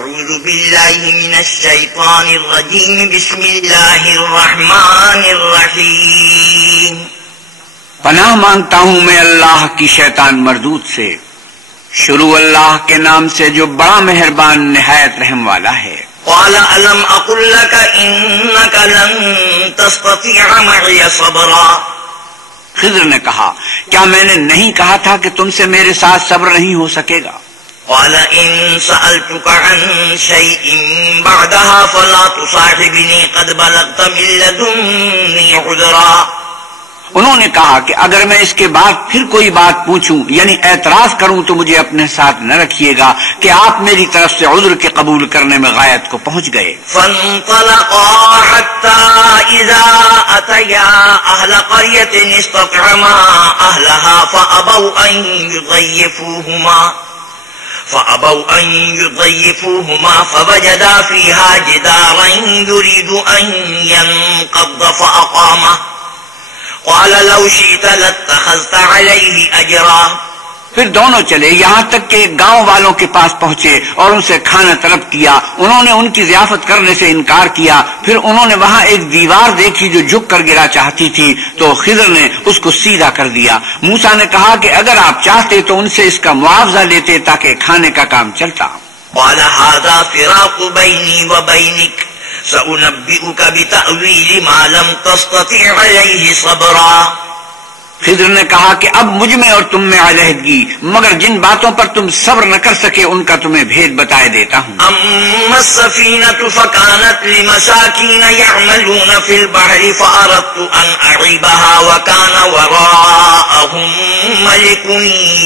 أعوذ بالله من الشيطان الرجيم بسم الله الرحمن الرحيم پناہ مانگتا ہوں میں اللہ کی شیطان مردود سے. شروع اللہ کے نام سے جو بڑا مہربان نہایت رحم والا ہے. قال ألم أقل لك إنك لن تستطيع معي صبرا. خضر نے کہا کیا میں نے نہیں کہا تھا کہ تم سے میرے ساتھ صبر نہیں ہو سکے گا. قال إن سألتك عن شيء بعدها فلا تصاحبني قد بلغت من لدني عذرا. انہوں نے کہا کہ اگر میں اس کے بعد پھر کوئی بات پوچھوں یعنی اعتراض کروں تو مجھے اپنے ساتھ نہ رکھیے گا کہ آپ میری طرف سے عذر کے قبول کرنے میں غایت کو پہنچ گئے. فانطلقا حتى إذا أتيا أهل قرية استطعما أهلها فأبوا أن يضيفوهما فوجدا فيها جدارا يريد أن ينقض فأقامه قال لو شئت لاتخذت عليه أجرا. پھر دونوں چلے یہاں تک کہ گاؤں والوں کے پاس پہنچے اور ان سے کھانا طلب کیا. انہوں نے ان کی ضیافت کرنے سے انکار کیا. پھر انہوں نے وہاں ایک دیوار دیکھی جو جھک کر گرا چاہتی تھی تو خضر نے اس کو سیدھا کر دیا. موسیٰ نے کہا کہ اگر آپ چاہتے تو ان سے اس کا معاوضہ لیتے تاکہ کھانے کا کام چلتا. قال هذا فراق بيني وبينك سأنبئك بتأويل ما لم تستطع عليه صبرا. خضر نے کہا کہ اب مجھ میں اور تم میں علیحدگی مگر جن باتوں پر تم صبر نہ کر سکے ان کا تمہیں بھید بتائے دیتا ہوں. أما السفينة فكانت لمساكين يعملون في البحر فأردت أن أعيبها وكان وراءهم ملك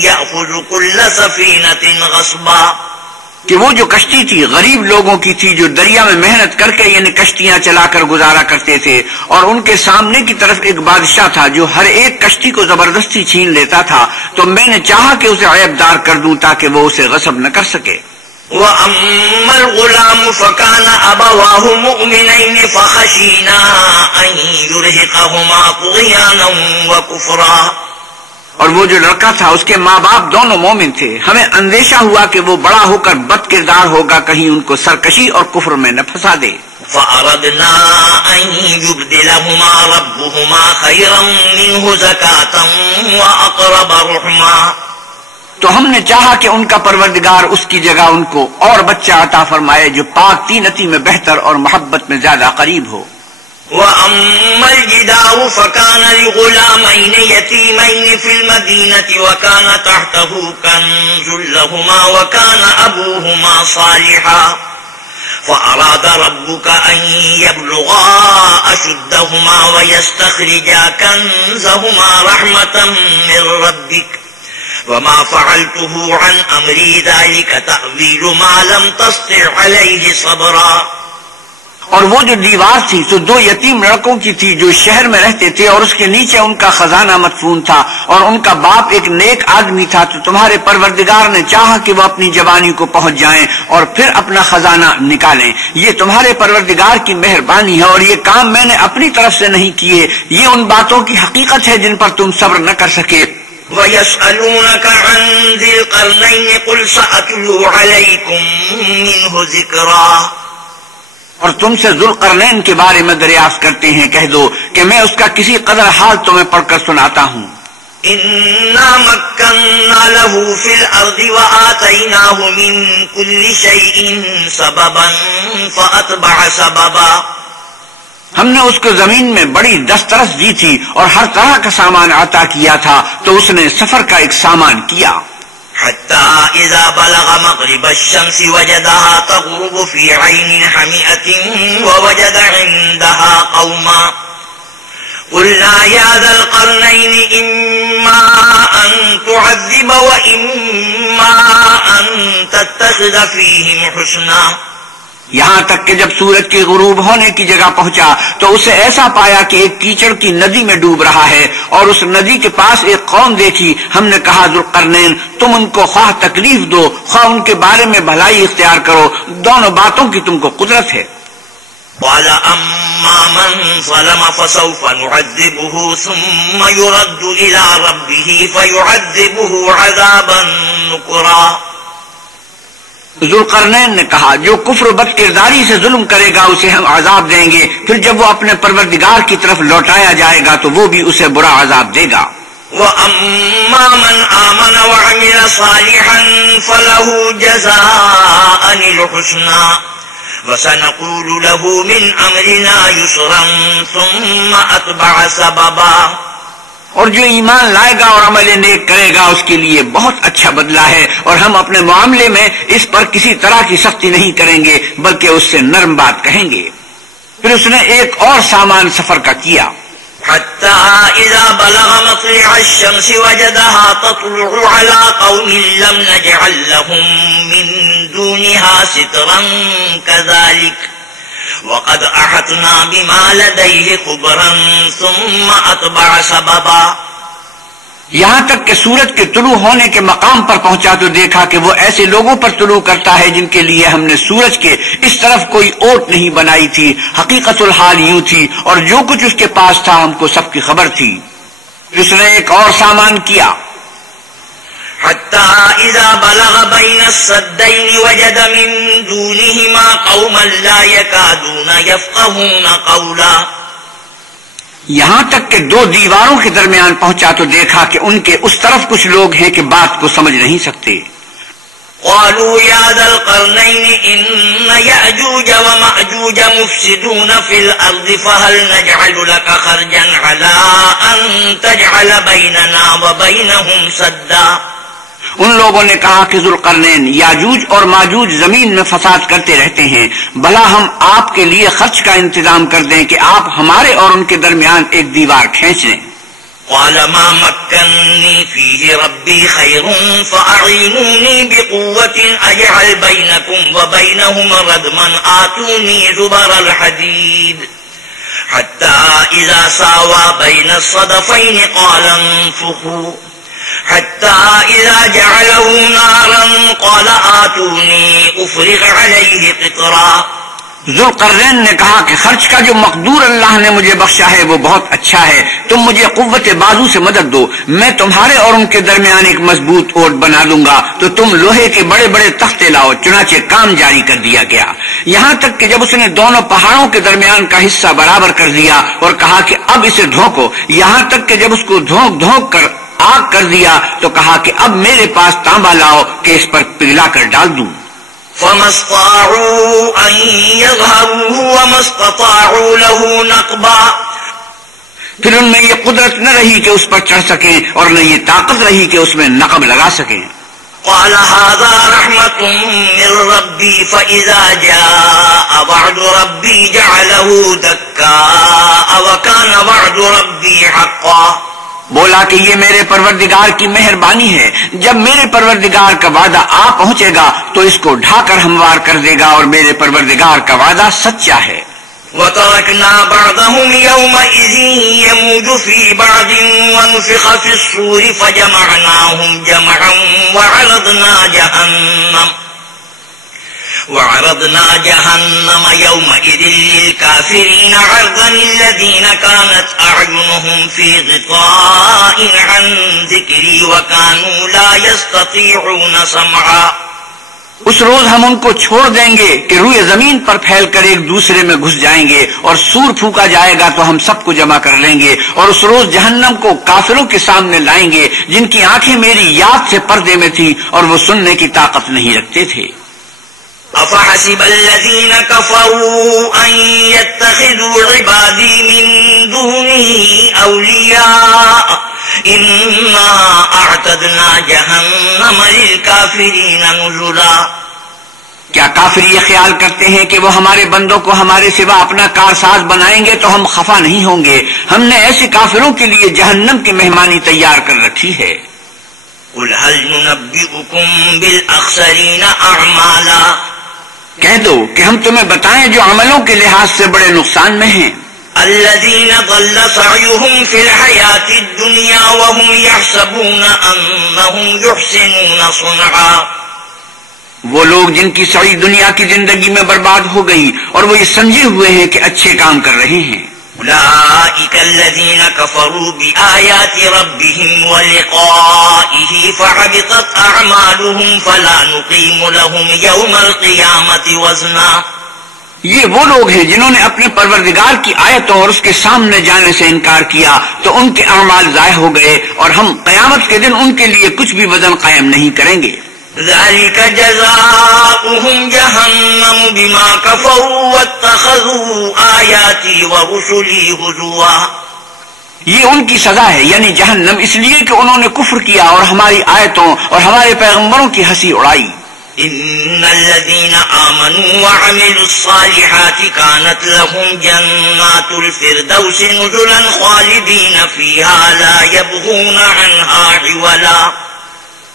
يأخذ كل سفينة غصبا. کہ وہ جو کشتی تھی غریب لوگوں کی تھی جو دریا میں محنت کر کے یعنی کشتیاں چلا کر گزارا کرتے تھے اور ان کے سامنے کی طرف ایک بادشاہ تھا جو ہر ایک کشتی کو زبردستی چھین لیتا تھا. تو میں نے چاہا کہ اسے عیب دار کر دوں تاکہ وہ اسے غصب نہ کر سکے. وَأَمَّا الْغُلَامُ فَكَانَ أَبَوَاهُ مُؤْمِنَيْنِ فَخَشِينَا أَن يُرْهِقَهُمَا طُغْيَانًا وَكُفْرًا. اور وہ جو لڑکا تھا اس کے ماں باپ دونوں مومن تھے. ہمیں اندیشہ ہوا کہ وہ بڑا ہو کر بد کردار ہوگا کہیں ان کو سرکشی اور کفر میں نہ پھنسا دے. فَأَرَدْنَا أَن يُبْدِلَهُمَا رَبُّهُمَا خَيْرًا مِّنْهُ زَكَاةً وَأَقْرَبَ رُحْمًا. تو ہم نے چاہا کہ ان کا پروردگار اس کی جگہ ان کو اور بچہ عطا فرمائے جو پاک تینتی میں بہتر اور محبت میں زیادہ قریب ہو. وَأَمَّا الْجِدَارُ فَكَانَ لِغُلَامَيْنِ يَتِيمَيْنِ فِي الْمَدِينَةِ وَكَانَ تَحْتَهُ كَنزٌ لَهُمَا وَكَانَ أَبُوهُمَا صَالِحًا فَأَرَادَ رَبُّكَ أَن يَبْلُغَا أَشُدَّهُمَا وَيَسْتَخْرِجَا كَنزَهُمَا رَحْمَةً مِّن رَّبِّكَ وَمَا فَعَلْتُهُ عَنْ أَمْرِي ذَلِكَ تَأْوِيلُ مَا لَمْ تَسْطِع عَلَيْهِ صَبْرًا. اور وہ جو دیوار تھی تو دو یتیم لڑکوں کی تھی جو شہر میں رہتے تھے اور اس کے نیچے ان کا خزانہ مدفون تھا اور ان کا باپ ایک نیک آدمی تھا. تو تمہارے پروردگار نے چاہا کہ وہ اپنی جوانی کو پہنچ جائیں اور پھر اپنا خزانہ نکالیں. یہ تمہارے پروردگار کی مہربانی ہے اور یہ کام میں نے اپنی طرف سے نہیں کیے. یہ ان باتوں کی حقیقت ہے جن پر تم صبر نہ کر سکے. وَيَسْأَلُونَكَ عَنْ ذِي الْقَرْنَيْنِ قُلْ سَأَتْلُو عَلَيْكُمْ مِنْهُ ذِكْرًا. اور تم سے ذوالقرنین کے بارے میں دریافت کرتے ہیں کہہ دو کہ میں اس کا کسی قدر حال تمہیں پڑھ کر سناتا ہوں. إِنَّا مَكَّنَّا لَهُ فِي الْأَرْضِ وَآتَيْنَاهُ مِنْ كُلِّ شَيْءٍ سَبَبًا فَأَتْبَعَ سَبَبًا. ہم نے اس کو زمین میں بڑی دسترس دی تھی اور ہر طرح کا سامان عطا کیا تھا تو اس نے سفر کا ایک سامان کیا. حتى إذا بلغ مغرب الشمس وجدها تغرب في عين حمئة ووجد عندها قوما قلنا يا ذا القرنين إما أن تعذب وإما أن تتخذ فيهم حسنا. یہاں تک کہ جب سورج کے غروب ہونے کی جگہ پہنچا تو اسے ایسا پایا کہ ایک کیچڑ کی ندی میں ڈوب رہا ہے اور اس ندی کے پاس ایک قوم دیکھی. ہم نے کہا ذوالقرنین تم ان کو خواہ تکلیف دو خواہ ان کے بارے میں بھلائی اختیار کرو. دونوں باتوں کی تم کو قدرت ہے. قال أما من ظلم فسوف نعذبه ثم يرد إلى ربه فيعذبه عذابا نكرا. ذوالقرنین نے کہا جو کفر و بد کرداری سے ظلم کرے گا اسے ہم عذاب دیں گے، پھر جب وہ اپنے پروردگار کی طرف لوٹایا جائے گا تو وہ بھی اسے برا عذاب دے گا۔ وَأَمَّا مَنْ آمَنَ وَعَمِلَ صَالِحًا فَلَهُ جَزَاءً الْحُسْنَى وَسَنَقُولُ لَهُ مِنْ أَمْرِنَا يُسْرًا ثُمَّ أَتْبَعَ سَبَبًا۔ اور جو ایمان لائے گا اور عمل نیک کرے گا اس کے لیے بہت اچھا بدلہ ہے، اور ہم اپنے معاملے میں اس پر کسی طرح کی سختی نہیں کریں گے بلکہ اس سے نرم بات کہیں گے۔ پھر اس نے ایک اور سامان سفر کا کیا۔ حَتَّى إِذَا بَلَغَ مَطْلِعَ الشَّمْسِ وَجَدَهَا تَطْلُعُ عَلَى قَوْمٍ لَّمْ نَجْعَل لَّهُم مِّن دُونِهَا سِتْرًا كَذَلِكَ وَقَدْ أَحَطْنَا بِمَا لَدَيْهِ خُبْرًا ثُمَّ أَتْبَعَ سَبَبًا۔ یہاں تک کہ سورج کے طلوع ہونے کے مقام پر پہنچا تو دیکھا کہ وہ ایسے لوگوں پر طلوع کرتا ہے جن کے لیے ہم نے سورج کے اس طرف کوئی اوٹ نہیں بنائی تھی۔ حقیقت الحال یوں تھی اور جو کچھ اس کے پاس تھا ہم کو سب کی خبر تھی۔ اس نے ایک اور سامان کیا۔ حَتَّى إِذَا بَلَغَ بَيْنَ السَّدَّيْنِ وَجَدَ مِن دُونِهِمَا قَوْمًا لَّا يَكَادُونَ يَفْقَهُونَ قَوْلًا۔ یہاں تک کہ دو دیواروں کے درمیان پہنچا تو دیکھا کہ ان کے اس طرف کچھ لوگ ہیں کہ بات کو سمجھ نہیں سکتے۔ قالوا يا ذا القرنين إن يأجوج ومأجوج مفسدون في الأرض فهل نجعل لك خرجا على أن تجعل بيننا وبينهم سدا۔ ان لوگوں نے کہا کہ ذوالقرنین یاجوج اور ماجوج زمین میں فساد کرتے رہتے ہیں، بھلا ہم آپ کے لیے خرچ کا انتظام کر دیں کہ آپ ہمارے اور ان کے درمیان ایک دیوار کھینچ لیں۔ قال ما مكنني فيه ربي خير فأعينوني بقوة أجعل بينكم وبينهم ردما آتوني زبر الحديد حتى إذا ساوى بين الصدفين قال انفخوا حتى إذا جعله نارا قال آتوني أفرغ عليه قطرا۔ ذوالقرنین نے کہا کہ خرچ کا جو مقدور اللہ نے مجھے بخشا ہے وہ بہت اچھا ہے، تم مجھے قوت بازو سے مدد دو، میں تمہارے اور ان کے درمیان ایک مضبوط اوٹ بنا دوں گا، تو تم لوہے کے بڑے بڑے تختے لاؤ۔ چنانچہ کام جاری کر دیا گیا، یہاں تک کہ جب اس نے دونوں پہاڑوں کے درمیان کا حصہ برابر کر دیا اور کہا کہ اب اسے دھونکو، یہاں تک کہ جب اس کو دھونک دھونک کر آگ کر دیا تو کہا کہ اب میرے پاس تانبا لاؤ کہ اس پر پگھلا کر ڈال دوں۔ فما استطاعوا أن يظهروه وما استطاعوا له نقبا۔ پھر ان میں یہ قدرت نہ رہی کہ اس پر چڑھ سکیں اور نہ یہ طاقت رہی کہ اس میں نقب لگا سکیں۔ قال هذا رحمة من ربي فإذا جاء وعد ربي جعله دكاء وكان وعد ربي حقا۔ بولا کہ یہ میرے پروردگار کی مہربانی ہے، جب میرے پروردگار کا وعدہ آ پہنچے گا تو اس کو ڈھا کر ہموار کر دے گا، اور میرے پروردگار کا وعدہ سچا ہے۔ وَتَرَكْنَا بَعْضَهُمْ يَوْمَئِذٍ يَمُوجُ فِي بَعْضٍ وَنُفِخَ فِي الصُّورِ فَجَمَعْنَاهُمْ جَمْعًا وعرضنا جهنم يومئذ للكافرين عرضا الذين كانت أعينهم في غطاء عن ذكري وكانوا لا يستطيعون سمعا۔ اس روز ہم ان کو چھوڑ دیں گے کہ روئے زمین پر پھیل کر ایک دوسرے میں گھس جائیں گے، اور سور پھونکا جائے گا تو ہم سب کو جمع کر لیں گے، اور اس روز جہنم کو کافروں کے سامنے لائیں گے جن کی آنکھیں میری یاد سے پردے میں تھی اور وہ سننے کی طاقت نہیں رکھتے تھے۔ أفحسب الذين كفروا أن يتخذوا عبادي من دونه أولياء إنا أعتدنا جهنم للكافرين نزلا۔ کیا کافر یہ خیال کرتے ہیں کہ وہ ہمارے بندوں کو ہمارے سوا اپنا کارساز بنائیں گے تو ہم خفا نہیں ہوں گے؟ ہم نے ایسے کافروں کے لیے جہنم کی مہمانی تیار کر رکھی ہے۔ قل هل ننبئكم بالأخسرين أعمالا۔ کہہ دو کہ ہم تمہیں بتائیں جو عملوں کے لحاظ سے بڑے نقصان میں ہیں۔ الذين ضل سعيهم في الحياة الدنيا وهم يحسبون أنهم يحسنون صنعا۔ وہ لوگ جن کی سعی دنیا کی زندگی میں برباد ہو گئی اور وہ یہ سمجھے ہوئے ہیں کہ اچھے کام کر رہے ہیں۔ أولئك الذين كفروا بآيات ربهم ولقائه فحبطت أعمالهم فلا نقيم لهم يوم القيامة وزنا. یہ وہ لوگ ہیں جنہوں نے اپنے پروردگار کی آیتوں اور اس کے سامنے جانے سے انکار کیا تو ان کے اعمال ضائع ہو گئے اور ہم قیامت کے دن ان کے لیے کچھ بھی وزن قائم نہیں کریں گے. ذلك جزاؤهم جهنم بما كفروا واتخذوا آياتي ورسلي هزوا. یہ ان کی سزا ہے یعنی جہنم، اس لیے کہ انہوں نے کفر کیا اور ہماری آیتوں اور ہمارے پیغمبروں کی ہنسی اڑائی. ان الذين آمنوا وعملوا الصالحات كانت لهم جنات الفردوس نزلا خالدين فيها لا يبغون عنها حولا.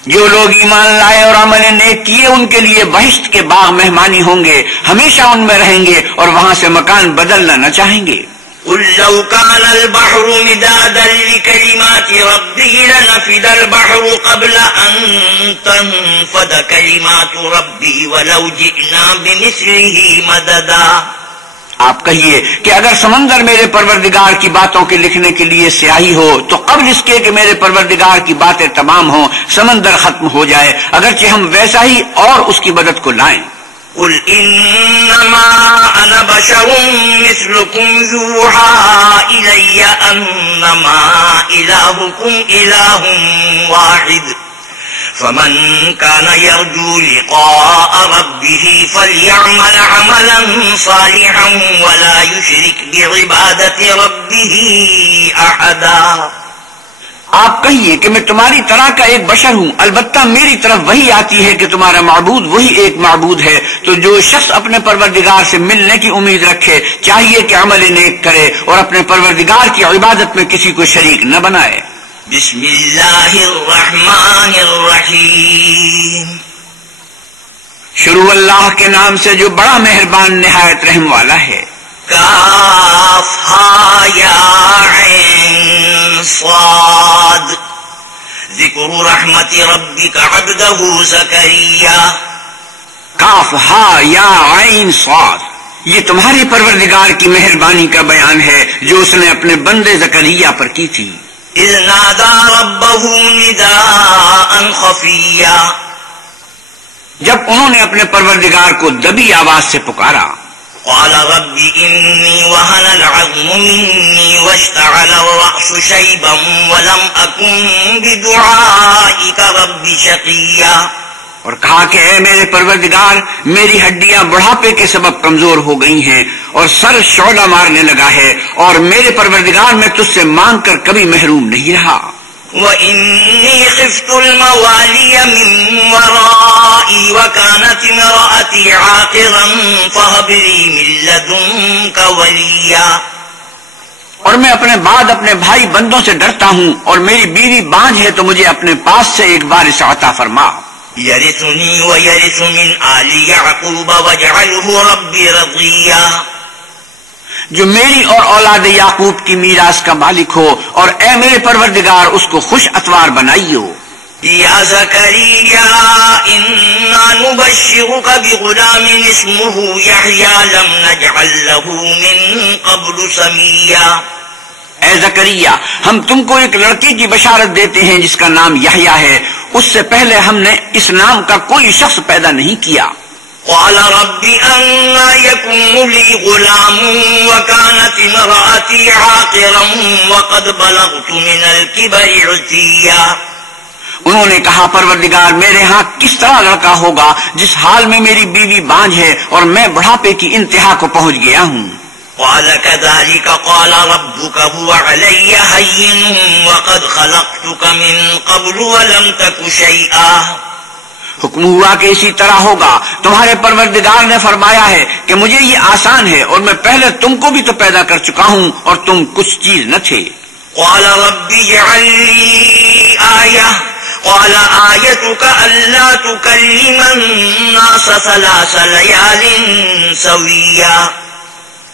جو لوگ ایمان لائے اور عمل نیک کیے ان کے لیے بہشت کے باغ مہمانی ہوں گے، ہمیشہ ان میں رہیں گے اور وہاں سے مکان بدلنا نہ چاہیں گے. قل لو كان البحر مدادا لكلمات ربي لنفد البحر قبل أن تنفد كلمات ربي ولو جئنا بمثله مددا. آپ کہیے کہ اگر سمندر میرے پروردگار کی باتوں کے لکھنے کے لیے سیاہی ہو تو قبل اس کے کہ میرے پروردگار کی باتیں تمام ہوں سمندر ختم ہو جائے، اگرچہ ہم ویسا ہی اور اس کی مدد کو لائیں. قل انما انا بشر مثلكم يوحى الي انما الهكم اله واحد فمن كان يرجو لقاء ربه فليعمل عملا صالحا ولا يشرك بعبادة ربه احدا. آپ کہیے کہ میں تمہاری طرح کا ایک بشر ہوں، البتہ میری طرف وہی آتی ہے کہ تمہارا معبود وہی ایک معبود ہے. تو جو شخص اپنے پروردگار سے ملنے کی امید رکھے چاہیے کہ عمل نیک کرے اور اپنے پروردگار کی عبادت میں کسی کو شریک نہ بنائے. بسم اللہ الرحمن الرحیم. شروع اللہ کے نام سے جو بڑا مہربان نہایت رحم والا ہے. کاف ہا یا عین صاد. ذکر رحمت ربک عبدہ زکریا. کاف ہا یا عین صاد، یہ تمہارے پروردگار کی مہربانی کا بیان ہے جو اس نے اپنے بندے زکریا پر کی تھی. اذ نادى ربه نداء خفيا. جب انہوں نے اپنے پروردگار کو دبی آواز سے پکارا. قال رب إني وهن العظم مني واشتعل الرأس شيبا ولم أكن بدعائك رب شقيا. اور کہا کہ اے میرے پروردگار میری ہڈیاں بڑھاپے کے سبب کمزور ہو گئی ہیں اور سر شعلہ مارنے لگا ہے اور میرے پروردگار میں تجھ سے مانگ کر کبھی محروم نہیں رہا. وَإِنِّي خِفْتُ الْمَوَالِيَ مِن وَرَائِي وَكَانَتِ امْرَأَتِي عَاقِرًا فَهَبْ لِي مِن لَّدُنكَ وَلِيًّا. اور میں اپنے بعد اپنے بھائی بندوں سے ڈرتا ہوں اور میری بیوی بانجھ ہے تو مجھے اپنے پاس سے ایک وارث عطا فرما. يرثني ويرث من آل يعقوب واجعله ربي رضيا. جو میری اور اولاد یعقوب کی میراث کا مالک ہو اور اے میرے پروردگار اس کو خوش اتوار بنائیو. يا زكريا إنا نبشرك بغلام اسمه يحيى لم نجعل له من قبل سميا. اے زکریا ہم تم کو ایک لڑکی کی بشارت دیتے ہیں جس کا نام یحییٰ ہے، اس سے پہلے ہم نے اس نام کا کوئی شخص پیدا نہیں کیا. قال رب أنا يكون لي غلام وكانت امرأتي عاقرا وقد بلغت من الكبر عتيا. انہوں نے کہا پروردگار میرے ہاں کس طرح لڑکا ہوگا جس حال میں میری بیوی بانجھ ہے اور میں بڑھاپے کی انتہا کو پہنچ گیا ہوں. قال كذلك قال ربك هو علي هين وقد خلقتك من قبل ولم تك شيئا. حکم ہوا کہ اسی طرح ہوگا، تمہارے پروردگار نے فرمایا ہے کہ مجھے یہ آسان ہے اور میں پہلے تم کو بھی تو پیدا کر چکا ہوں اور تم کچھ چیز نہ تھے. قال رب اجعل لي آية قال آيتك ألا تكلم الناس 3 ليال سويا.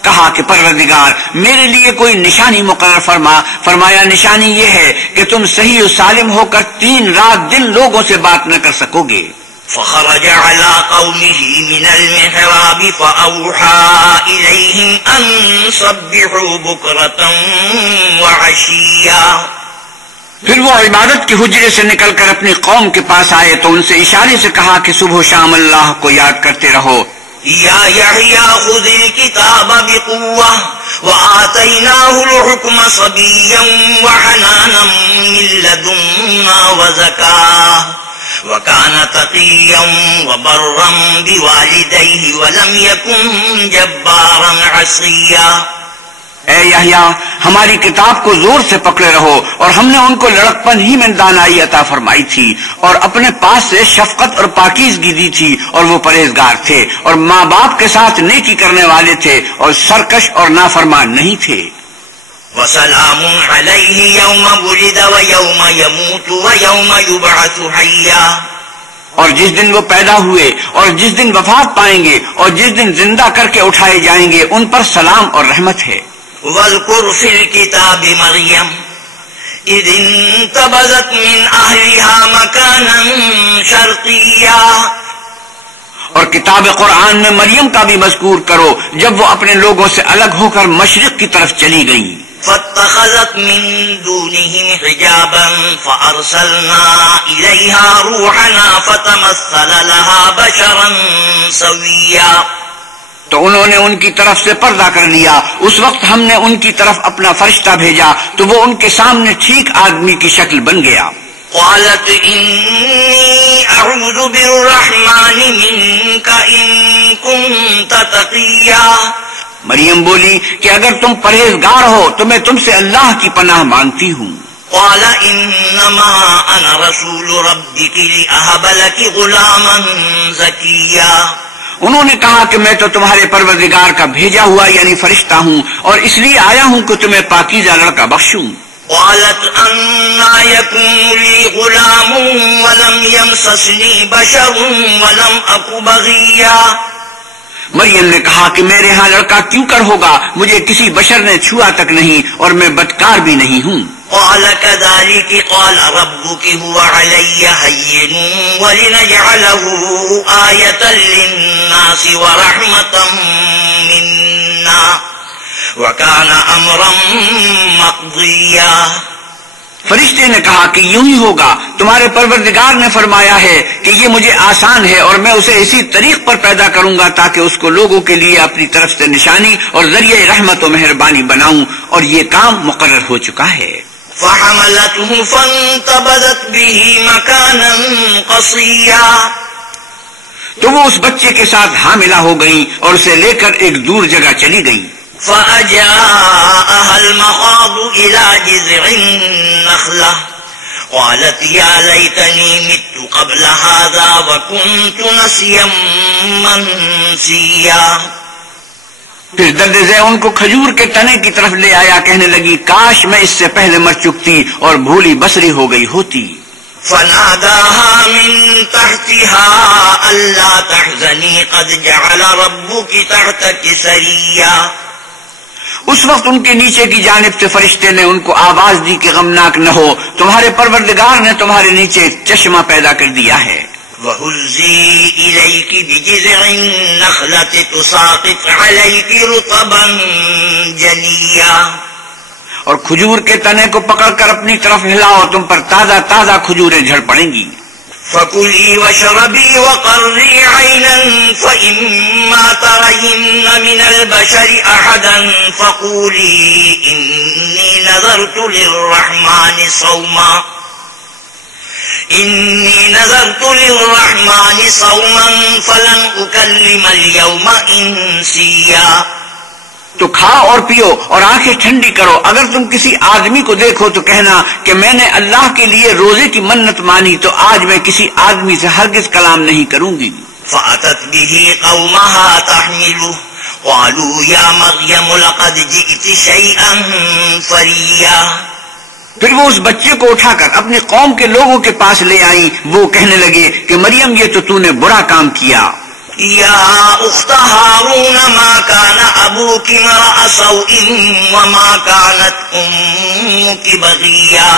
کہا کہ پروردگار میرے لیے کوئی نشانی مقرر فرما. فرمایا نشانی یہ ہے کہ تم صحیح و سالم ہو کر 3 رات دن لوگوں سے بات نہ کر سکو گے. فخرج على قومه من المحراب فأوحى إليهم أن سبحوا بكرة وعشيا. پھر وہ عبادت کے حجرے سے نکل کر اپنی قوم کے پاس آئے تو ان سے اشارے سے کہا کہ صبح و شام اللہ کو یاد کرتے رہو. یا یحییٰ خذ الکتاب بقوة وآتیناہ الحکم صبیا وحنانا من لدنا وزکاہ وکان تقیا وبرا بوالدیہ ولم یکن جبارا عصیا. اے یحییٰ ہماری کتاب کو زور سے پکڑے رہو، اور ہم نے ان کو لڑکپن ہی میں دانائی عطا فرمائی تھی اور اپنے پاس سے شفقت اور پاکیزگی دی تھی، اور وہ پرہیزگار تھے اور ماں باپ کے ساتھ نیکی کرنے والے تھے اور سرکش اور نافرمان نہیں تھے. وسلام علیہ یوم ولد ویوم یموت ویوم یبعث حیا. اور جس دن وہ پیدا ہوئے اور جس دن وفات پائیں گے اور جس دن زندہ کر کے اٹھائے جائیں گے ان پر سلام اور رحمت ہے. واذکر فی الکتاب مریم اذ انتبذت من اہلها مکانا شرقیا. اور کتاب قرآن میں مریم کا بھی مذکور کرو جب وہ اپنے لوگوں سے الگ ہو کر مشرق کی طرف چلی گئیں. فاتخذت من دونهم حجابا فارسلنا الیہا روحنا فتمثل لها بشرا سویا. تو انہوں نے ان کی طرف سے پردہ کر لیا. اس وقت ہم نے ان کی طرف اپنا فرشتہ بھیجا تو وہ ان کے سامنے ٹھیک آدمی کی شکل بن گیا. قالت انی اعوذ بالرحمن منک ان کنت تقیا. مریم بولی کہ اگر تم پرہیزگار ہو تو میں تم سے اللہ کی پناہ مانگتی ہوں. قال انما انا رسول ربک لاہب لک غلاما زکیا. انہوں نے کہا کہ میں تو تمہارے پروردگار کا بھیجا ہوا یعنی فرشتہ ہوں اور اس لیے آیا ہوں کہ تمہیں پاکیزہ لڑکا بخشوں. قالت انا يكون لي غلام ولم يمسسني بشر ولم اك بغيا. مریم نے کہا کہ میرے ہاں لڑکا کیوں کر ہوگا، مجھے کسی بشر نے چھوا تک نہیں اور میں بدکار بھی نہیں ہوں. قال كذلك قال ربك هو علي هين ولنجعله آية للناس ورحمة منا وكان أمرا مقضيا. فرشتے نے کہا کہ یوں ہی ہوگا، تمہارے پروردگار نے فرمایا ہے کہ یہ مجھے آسان ہے اور میں اسے اسی طریق پر پیدا کروں گا تاکہ اس کو لوگوں کے لیے اپنی طرف سے نشانی اور ذریعہ رحمت و مہربانی بناؤں، اور یہ کام مقرر ہو چکا ہے. فحملته فانتبذت به مكانا قصيا. تو وہ اس بچے کے ساتھ حاملہ ہو گئیں اور اسے لے کر ایک دور جگہ چلی گئیں. فأجاءها المخاض إلى جذع النخلة قالت يا ليتني مت قبل هذا وكنت نسيا منسيا. پھر درد ذہ ان کو کھجور کے تنے کی طرف لے آیا، کہنے لگی کاش میں اس سے پہلے مر چکتی اور بھولی بسری ہو گئی ہوتی. فناداها من تحتها ألا تحزني قد جعل ربك تحتك سريا. اس وقت ان کے نیچے کی جانب سے فرشتے نے ان کو آواز دی کہ غمناک نہ ہو، تمہارے پروردگار نے تمہارے نیچے چشمہ پیدا کر دیا ہے. وَهُزِّي إِلَيْكِ بِجِذْعِ النَّخْلَةِ تُسَاقِطْ عَلَيْكِ رُطَبًا جَنِيًّا. اور کھجور کے تنے کو پکڑ کر اپنی طرف ہلاؤ، تم پر تازہ تازہ کھجوریں جھڑ پڑیں گی. فَكُلِي وَاشْرَبِي وَقَرِّي عَيْنًا فَإِمَّا تَرَيِنَّ مِنَ الْبَشَرِ أَحَدًا فَقُولِي إِنِّي نَذَرْتُ لِلرَّحْمَنِ صَوْمًا فَلَنْ أُكَلِّمَ الْيَوْمَ إِنسِيًّا. تو کھاؤ اور پیو اور آنکھیں ٹھنڈی کرو، اگر تم کسی آدمی کو دیکھو تو کہنا کہ میں نے اللہ کے لیے روزے کی منت مانی تو آج میں کسی آدمی سے ہرگز کلام نہیں کروں گی. فَأَتَتْ بِهِ قَوْمَهَا تَحْمِلُهُ قَالُوا يَا مَرْيَمُ لَقَدْ جِئْتِ شَيْئًا فَرِيًّا. پھر وہ اس بچے کو اٹھا کر اپنی قوم کے لوگوں کے پاس لے آئیں. وہ کہنے لگے کہ مریم یہ تو نے برا کام کیا. یا اخت ہارون ما کان ابوک امرأ سوء وما کانت امک بغیا.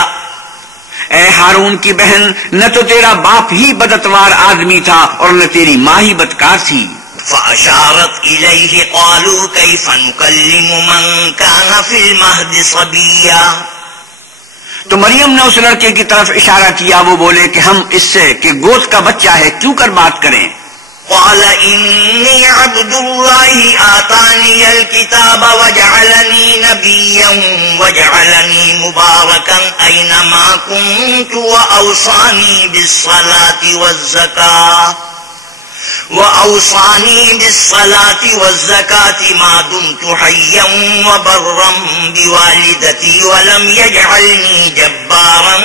اے ہارون کی بہن، نہ تو تیرا باپ ہی بدتوار آدمی تھا اور نہ تیری ماں ہی بدکار تھی۔ فأشارت إليه قالوا كيف نكلم من كان في المهد صبيا۔ تو مریم نے اس لڑکے کی طرف اشارہ کیا، وہ بولے کہ ہم اس سے کہ گود کا بچہ ہے کیوں کر بات کریں؟ قال إني عبد الله آتاني الكتاب وجعلني نبيا وجعلني مباركا أينما كنت وأوصاني بالصلاة والزكاة ما دمت حيا وبرا بوالدتي ولم يجعلني جبارا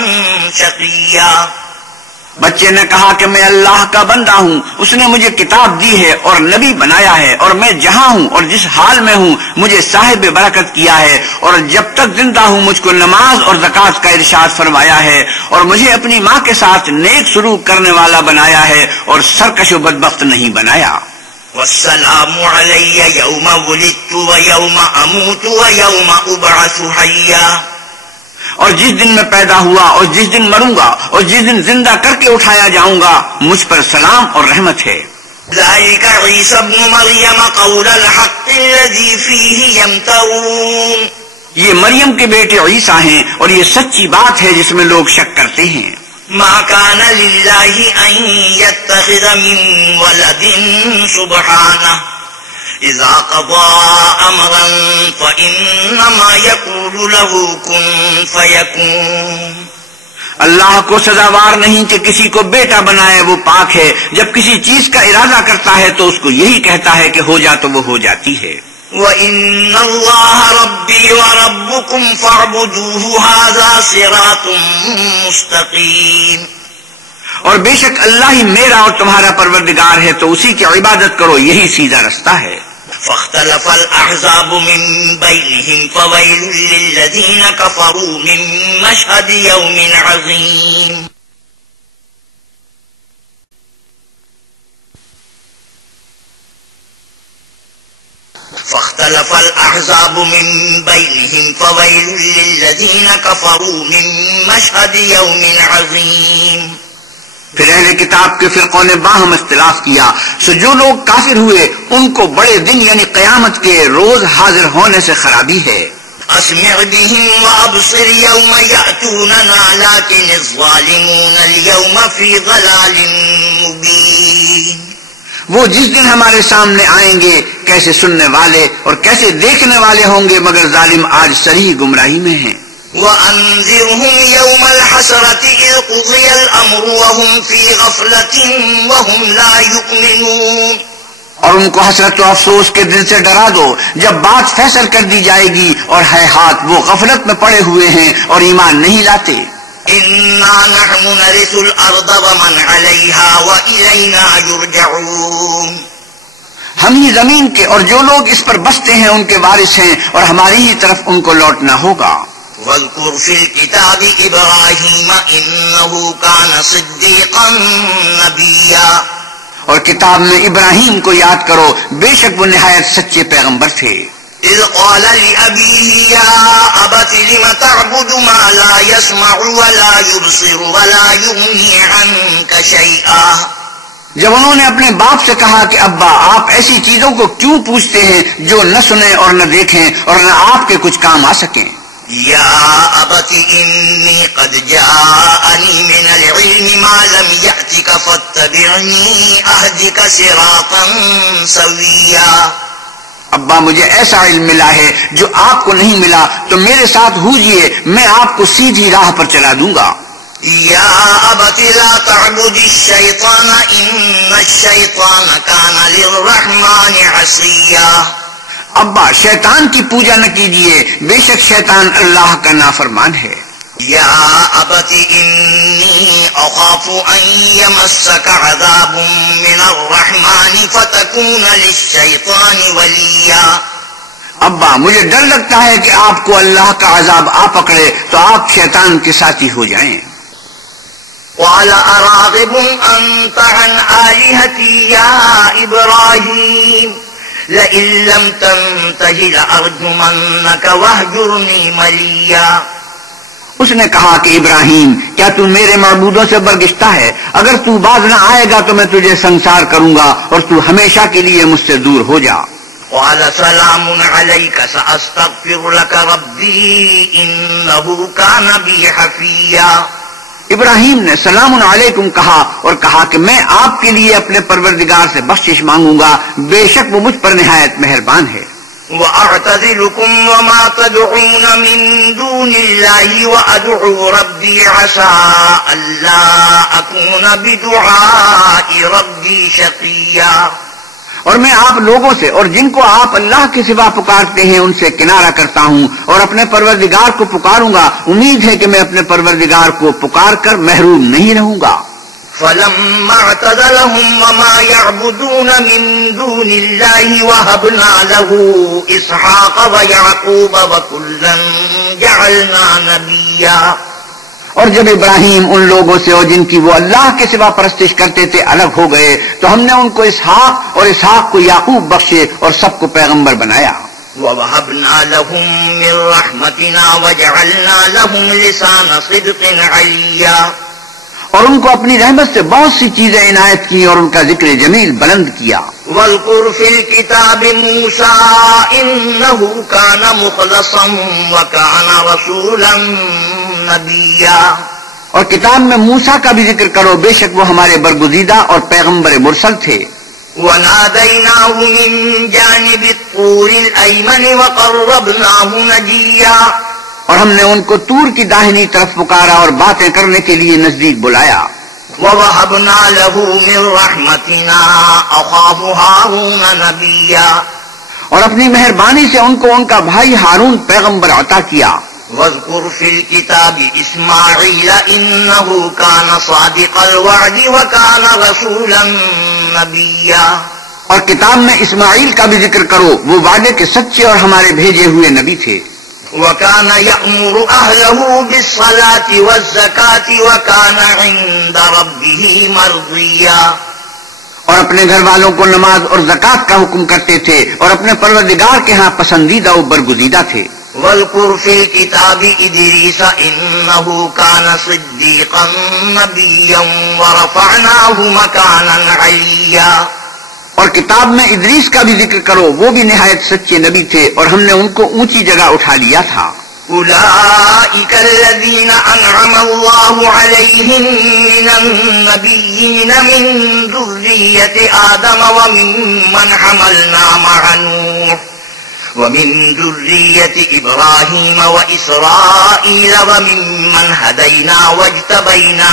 شقيا۔ بچے نے کہا کہ میں اللہ کا بندہ ہوں، اس نے مجھے کتاب دی ہے اور نبی بنایا ہے، اور میں جہاں ہوں اور جس حال میں ہوں مجھے صاحب برکت کیا ہے، اور جب تک زندہ ہوں مجھ کو نماز اور زکوٰۃ کا ارشاد فرمایا ہے، اور مجھے اپنی ماں کے ساتھ نیک سلوک کرنے والا بنایا ہے اور سرکش و بدبخت نہیں بنایا۔ والسلام علی یوم ولدت ویوم اموت ویوم ابعث حیا۔ اور جس دن میں پیدا ہوا اور جس دن مروں گا اور جس دن زندہ کر کے اٹھایا جاؤں گا مجھ پر سلام اور رحمت ہے۔ ذلك عیسی ابن مریم قول الحق الذی فیہ یمترون۔ یہ مریم کے بیٹے عیسیٰ ہیں اور یہ سچی بات ہے جس میں لوگ شک کرتے ہیں۔ ما كان للہ ان يتخذ من ولد سبحانہ اذا قضى امرا فانما يقول له كن فيكون۔ اللہ کو سزاوار نہیں کہ کسی کو بیٹا بنائے، وہ پاک ہے، جب کسی چیز کا ارادہ کرتا ہے تو اس کو یہی کہتا ہے کہ ہو جا تو وہ ہو جاتی ہے۔ وَإِنَّ اللَّهَ رَبِّي وَرَبُّكُمْ فَاعْبُدُوهُ هَذَا صِرَاطٌ مُسْتَقِيمٌ۔ اور بے شک اللہ ہی میرا اور تمہارا پروردگار ہے، تو اسی کی عبادت کرو، یہی سیدھا رستہ ہے۔ فاختلف الأحزاب من بينهم فويل للذين كفروا من مشهد يوم عظيم۔ فاختلف الأحزاب من بينهم فويل للذين كفروا من مشهد يوم عظيم۔ پھر اہل کتاب کے فرقوں نے باہم اختلاف کیا، سو جو لوگ کافر ہوئے ان کو بڑے دن یعنی قیامت کے روز حاضر ہونے سے خرابی ہے۔ اسمع بهم وابصر يوم يأتوننا لكن الظالمون اليوم في ضلال مبين۔ وہ جس دن ہمارے سامنے آئیں گے کیسے سننے والے اور کیسے دیکھنے والے ہوں گے، مگر ظالم آج صریح گمراہی میں ہیں۔ وَأَنذِرْهُمْ يَوْمَ الْحَسْرَةِ إِذْ قُضِيَ الْأَمْرُ وَهُمْ فِي غَفْلَةٍ وَهُمْ لَا يُؤْمِنُونَ۔ اور ان کو حسرت و افسوس کے دن سے ڈرا دو جب بات فیصل کر دی جائے گی، اور ہے ہاتھ وہ غفلت میں پڑے ہوئے ہیں اور ایمان نہیں لاتے۔ إِنَّا نَحْنُ نَرِثُ الْأَرْضَ وَمَنْ عَلَيْهَا وَإِلَيْنَا يُرْجَعُونَ۔ ہم ہی زمین کے اور جو لوگ اس پر بستے ہیں ان کے وارث ہیں، اور ہماری ہی طرف ان کو لوٹنا ہوگا۔ وَاذْكُرْ فِي الْكِتَابِ إِبْرَاهِيمَ إِنَّهُ كَانَ صِدِّيقًا نَبِيًّا۔ اور کتاب میں ابراہیم کو یاد کرو، بے شک وہ نہایت سچے پیغمبر تھے۔ إِذْ قَالَ لِأَبِيهِ يَا أَبَتِ لِمَ تَعْبُدُ مَا لَا يَسْمَعُ وَلَا يُبْصِرُ وَلَا يُغْنِي عَنكَ شَيْئًا۔ جب انہوں نے اپنے باپ سے کہا کہ ابا آپ ایسی چیزوں کو کیوں پوچھتے ہیں جو نہ سنیں اور نہ دیکھیں اور نہ آپ کے کچھ کام آ سکیں۔ یا ابت انی قد جاءنی من العلم ما لم یأتک فاتبعنی اہدک صراطا سویا۔ ابا مجھے ایسا علم ملا ہے جو آپ کو نہیں ملا، تو میرے ساتھ ہوجئے، میں آپ کو سیدھی راہ پر چلا دوں گا۔ یا ابت لا تعبد الشیطان ان الشیطان کان للرحمن عصیا۔ ابا شیطان کی پوجا نہ کیجیے، بے شک شیطان اللہ کا نافرمان ہے۔ یا ابت انی اخاف ان یمسک عذاب من الرحمن فتکون للشیطان ولیا۔ ابا مجھے ڈر لگتا ہے کہ آپ کو اللہ کا عذاب آ پکڑے تو آپ شیطان کے ساتھی ہو جائیں۔ قال اراغب انت عن آلہتی یا ابراہیم لئن لم تنتہ لأرجمنک واہجرنی ملیا۔ اس نے کہا کہ ابراہیم کیا تو میرے معبودوں سے برگشتہ ہے؟ اگر تو باز نہ آئے گا تو میں تجھے سنسار کروں گا اور تو ہمیشہ کے لیے مجھ سے دور ہو جا۔ قال سلام عليك سأستغفر لك ربي إنه كان بي حفيا۔ ابراہیم نے سلام علیکم کہا اور کہا کہ میں آپ کے لیے اپنے پروردگار سے بخشش مانگوں گا، بے شک وہ مجھ پر نہایت مہربان ہے۔ وأعتزلكم وما تدعون من دون الله وأدعو ربي عسى ألا أكون بدعاء ربي شقيا۔ اور میں آپ لوگوں سے اور جن کو آپ اللہ کے سوا پکارتے ہیں ان سے کنارہ کرتا ہوں اور اپنے پروردگار کو پکاروں گا، امید ہے کہ میں اپنے پروردگار کو پکار کر محروم نہیں رہوں گا۔ فلما اعتزلهم وما يعبدون من دون الله وهبنا له إسحاق ويعقوب وكلا جعلنا نبيا۔ اور جب ابراہیم ان لوگوں سے اور جن کی وہ اللہ کے سوا پرستش کرتے تھے الگ ہو گئے تو ہم نے ان کو اسحاق اور اسحاق کو یعقوب بخشے اور سب کو پیغمبر بنایا۔ وَوَهَبْنَا لَهُم مِّن رَّحْمَتِنَا وَجَعَلْنَا لَهُمْ لِسَانَ صِدْقٍ عَلِيًّا۔ اور ان کو اپنی رحمت سے بہت سی چیزیں عنایت کی اور ان کا ذکر جمیل بلند کیا۔ وَاذْكُرْ فِي الْكِتَابِ مُوسَىٰ إِنَّهُ كَانَ مُخْلَصًا وَكَانَ رَسُولًا نَبِيًّا۔ اور کتاب میں موسیٰ کا بھی ذکر کرو، بے شک وہ ہمارے برگزیدہ اور پیغمبر مرسل تھے۔ وَنَادَيْنَاهُ مِن جَانِبِ الطُّورِ الْأَيْمَنِ وَقَرَّبْنَاهُ نَجِيًّا۔ اور ہم نے ان کو طور کی داہنی طرف پکارا اور باتیں کرنے کے لیے نزدیک بلایا۔ وَوَهَبْنَا لَهُ مِن رَّحْمَتِنَا أَخَاهُ هَارُونَ نَبِيًّا۔ اور اپنی مہربانی سے ان کو ان کا بھائی ہارون پیغمبر عطا کیا۔ وَاذْكُرْ فِي الْكِتَابِ إِسْمَاعِيلَ إِنَّهُ كَانَ صَادِقَ الْوَعْدِ وَكَانَ رَسُولًا نَبِيًّا۔ اور کتاب میں اسماعیل کا بھی ذکر کرو، وہ وعدے کے سچے اور ہمارے بھیجے ہوئے نبی تھے۔ وَكَانَ يَأْمُرُ أَهْلَهُ بِالصَّلَاةِ وَالزَّكَاةِ وَكَانَ عِندَ رَبِّهِ مَرْضِيًّا۔ اور اپنے گھر والوں کو نماز اور زکوٰۃ کا حکم کرتے تھے اور اپنے پروردگار کے ہاں پسندیدہ و برگزیدہ تھے۔ وَاذْكُرْ فِي الْكِتَابِ إِدْرِيسَ إِنَّهُ كَانَ صِدِّيقًا نَبِيًّا وَرَفَعْنَاهُ مَكَانًا عَلِيًّا۔ اور کتاب میں ادریس کا بھی ذکر کرو، وہ بھی نہایت سچے نبی تھے اور ہم نے ان کو اونچی جگہ اٹھا لیا تھا۔ أولئك الذين أنعم الله عليهم من النبيين من ذرية آدم وممن حملنا مع نوح ومن ذرية إبراهيم وإسرائيل وممن هدينا واجتبينا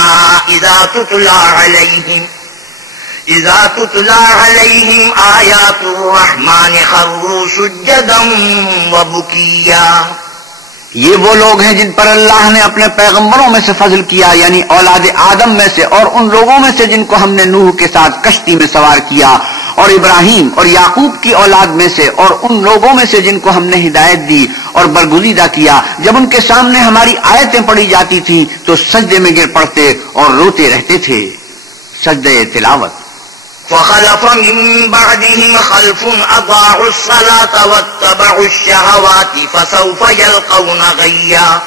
إذا تتلى عليهم آيات الرحمن خروا سجدا وبكيا۔ یہ وہ لوگ ہیں جن پر اللہ نے اپنے پیغمبروں میں سے فضل کیا، یعنی اولاد آدم میں سے اور ان لوگوں میں سے جن کو ہم نے نوح کے ساتھ کشتی میں سوار کیا، اور ابراہیم اور یعقوب کی اولاد میں سے اور ان لوگوں میں سے جن کو ہم نے ہدایت دی اور برگزیدہ کیا، جب ان کے سامنے ہماری آیتیں پڑھی جاتی تھیں تو سجدے میں گر پڑتے اور روتے رہتے تھے۔ سجدے تلاوت۔ فخلف من بعدهم خلف أضاعوا الصلاة واتبعوا الشهوات فسوف يلقون غيا۔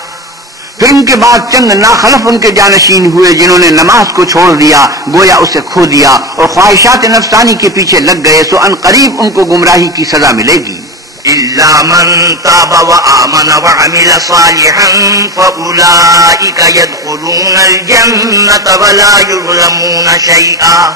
پھر ان کے بعد چند ناخلف ان کے جانشین ہوئے جنہوں نے نماز کو چھوڑ دیا، گویا اسے کھو دیا اور خواہشات نفسانی کے پیچھے لگ گئے، سو ان قریب ان کو گمراہی کی سزا ملے گی۔ إلا من تاب وآمن وعمل صالحا فأولئك يدخلون الجنة ولا يظلمون شيئا۔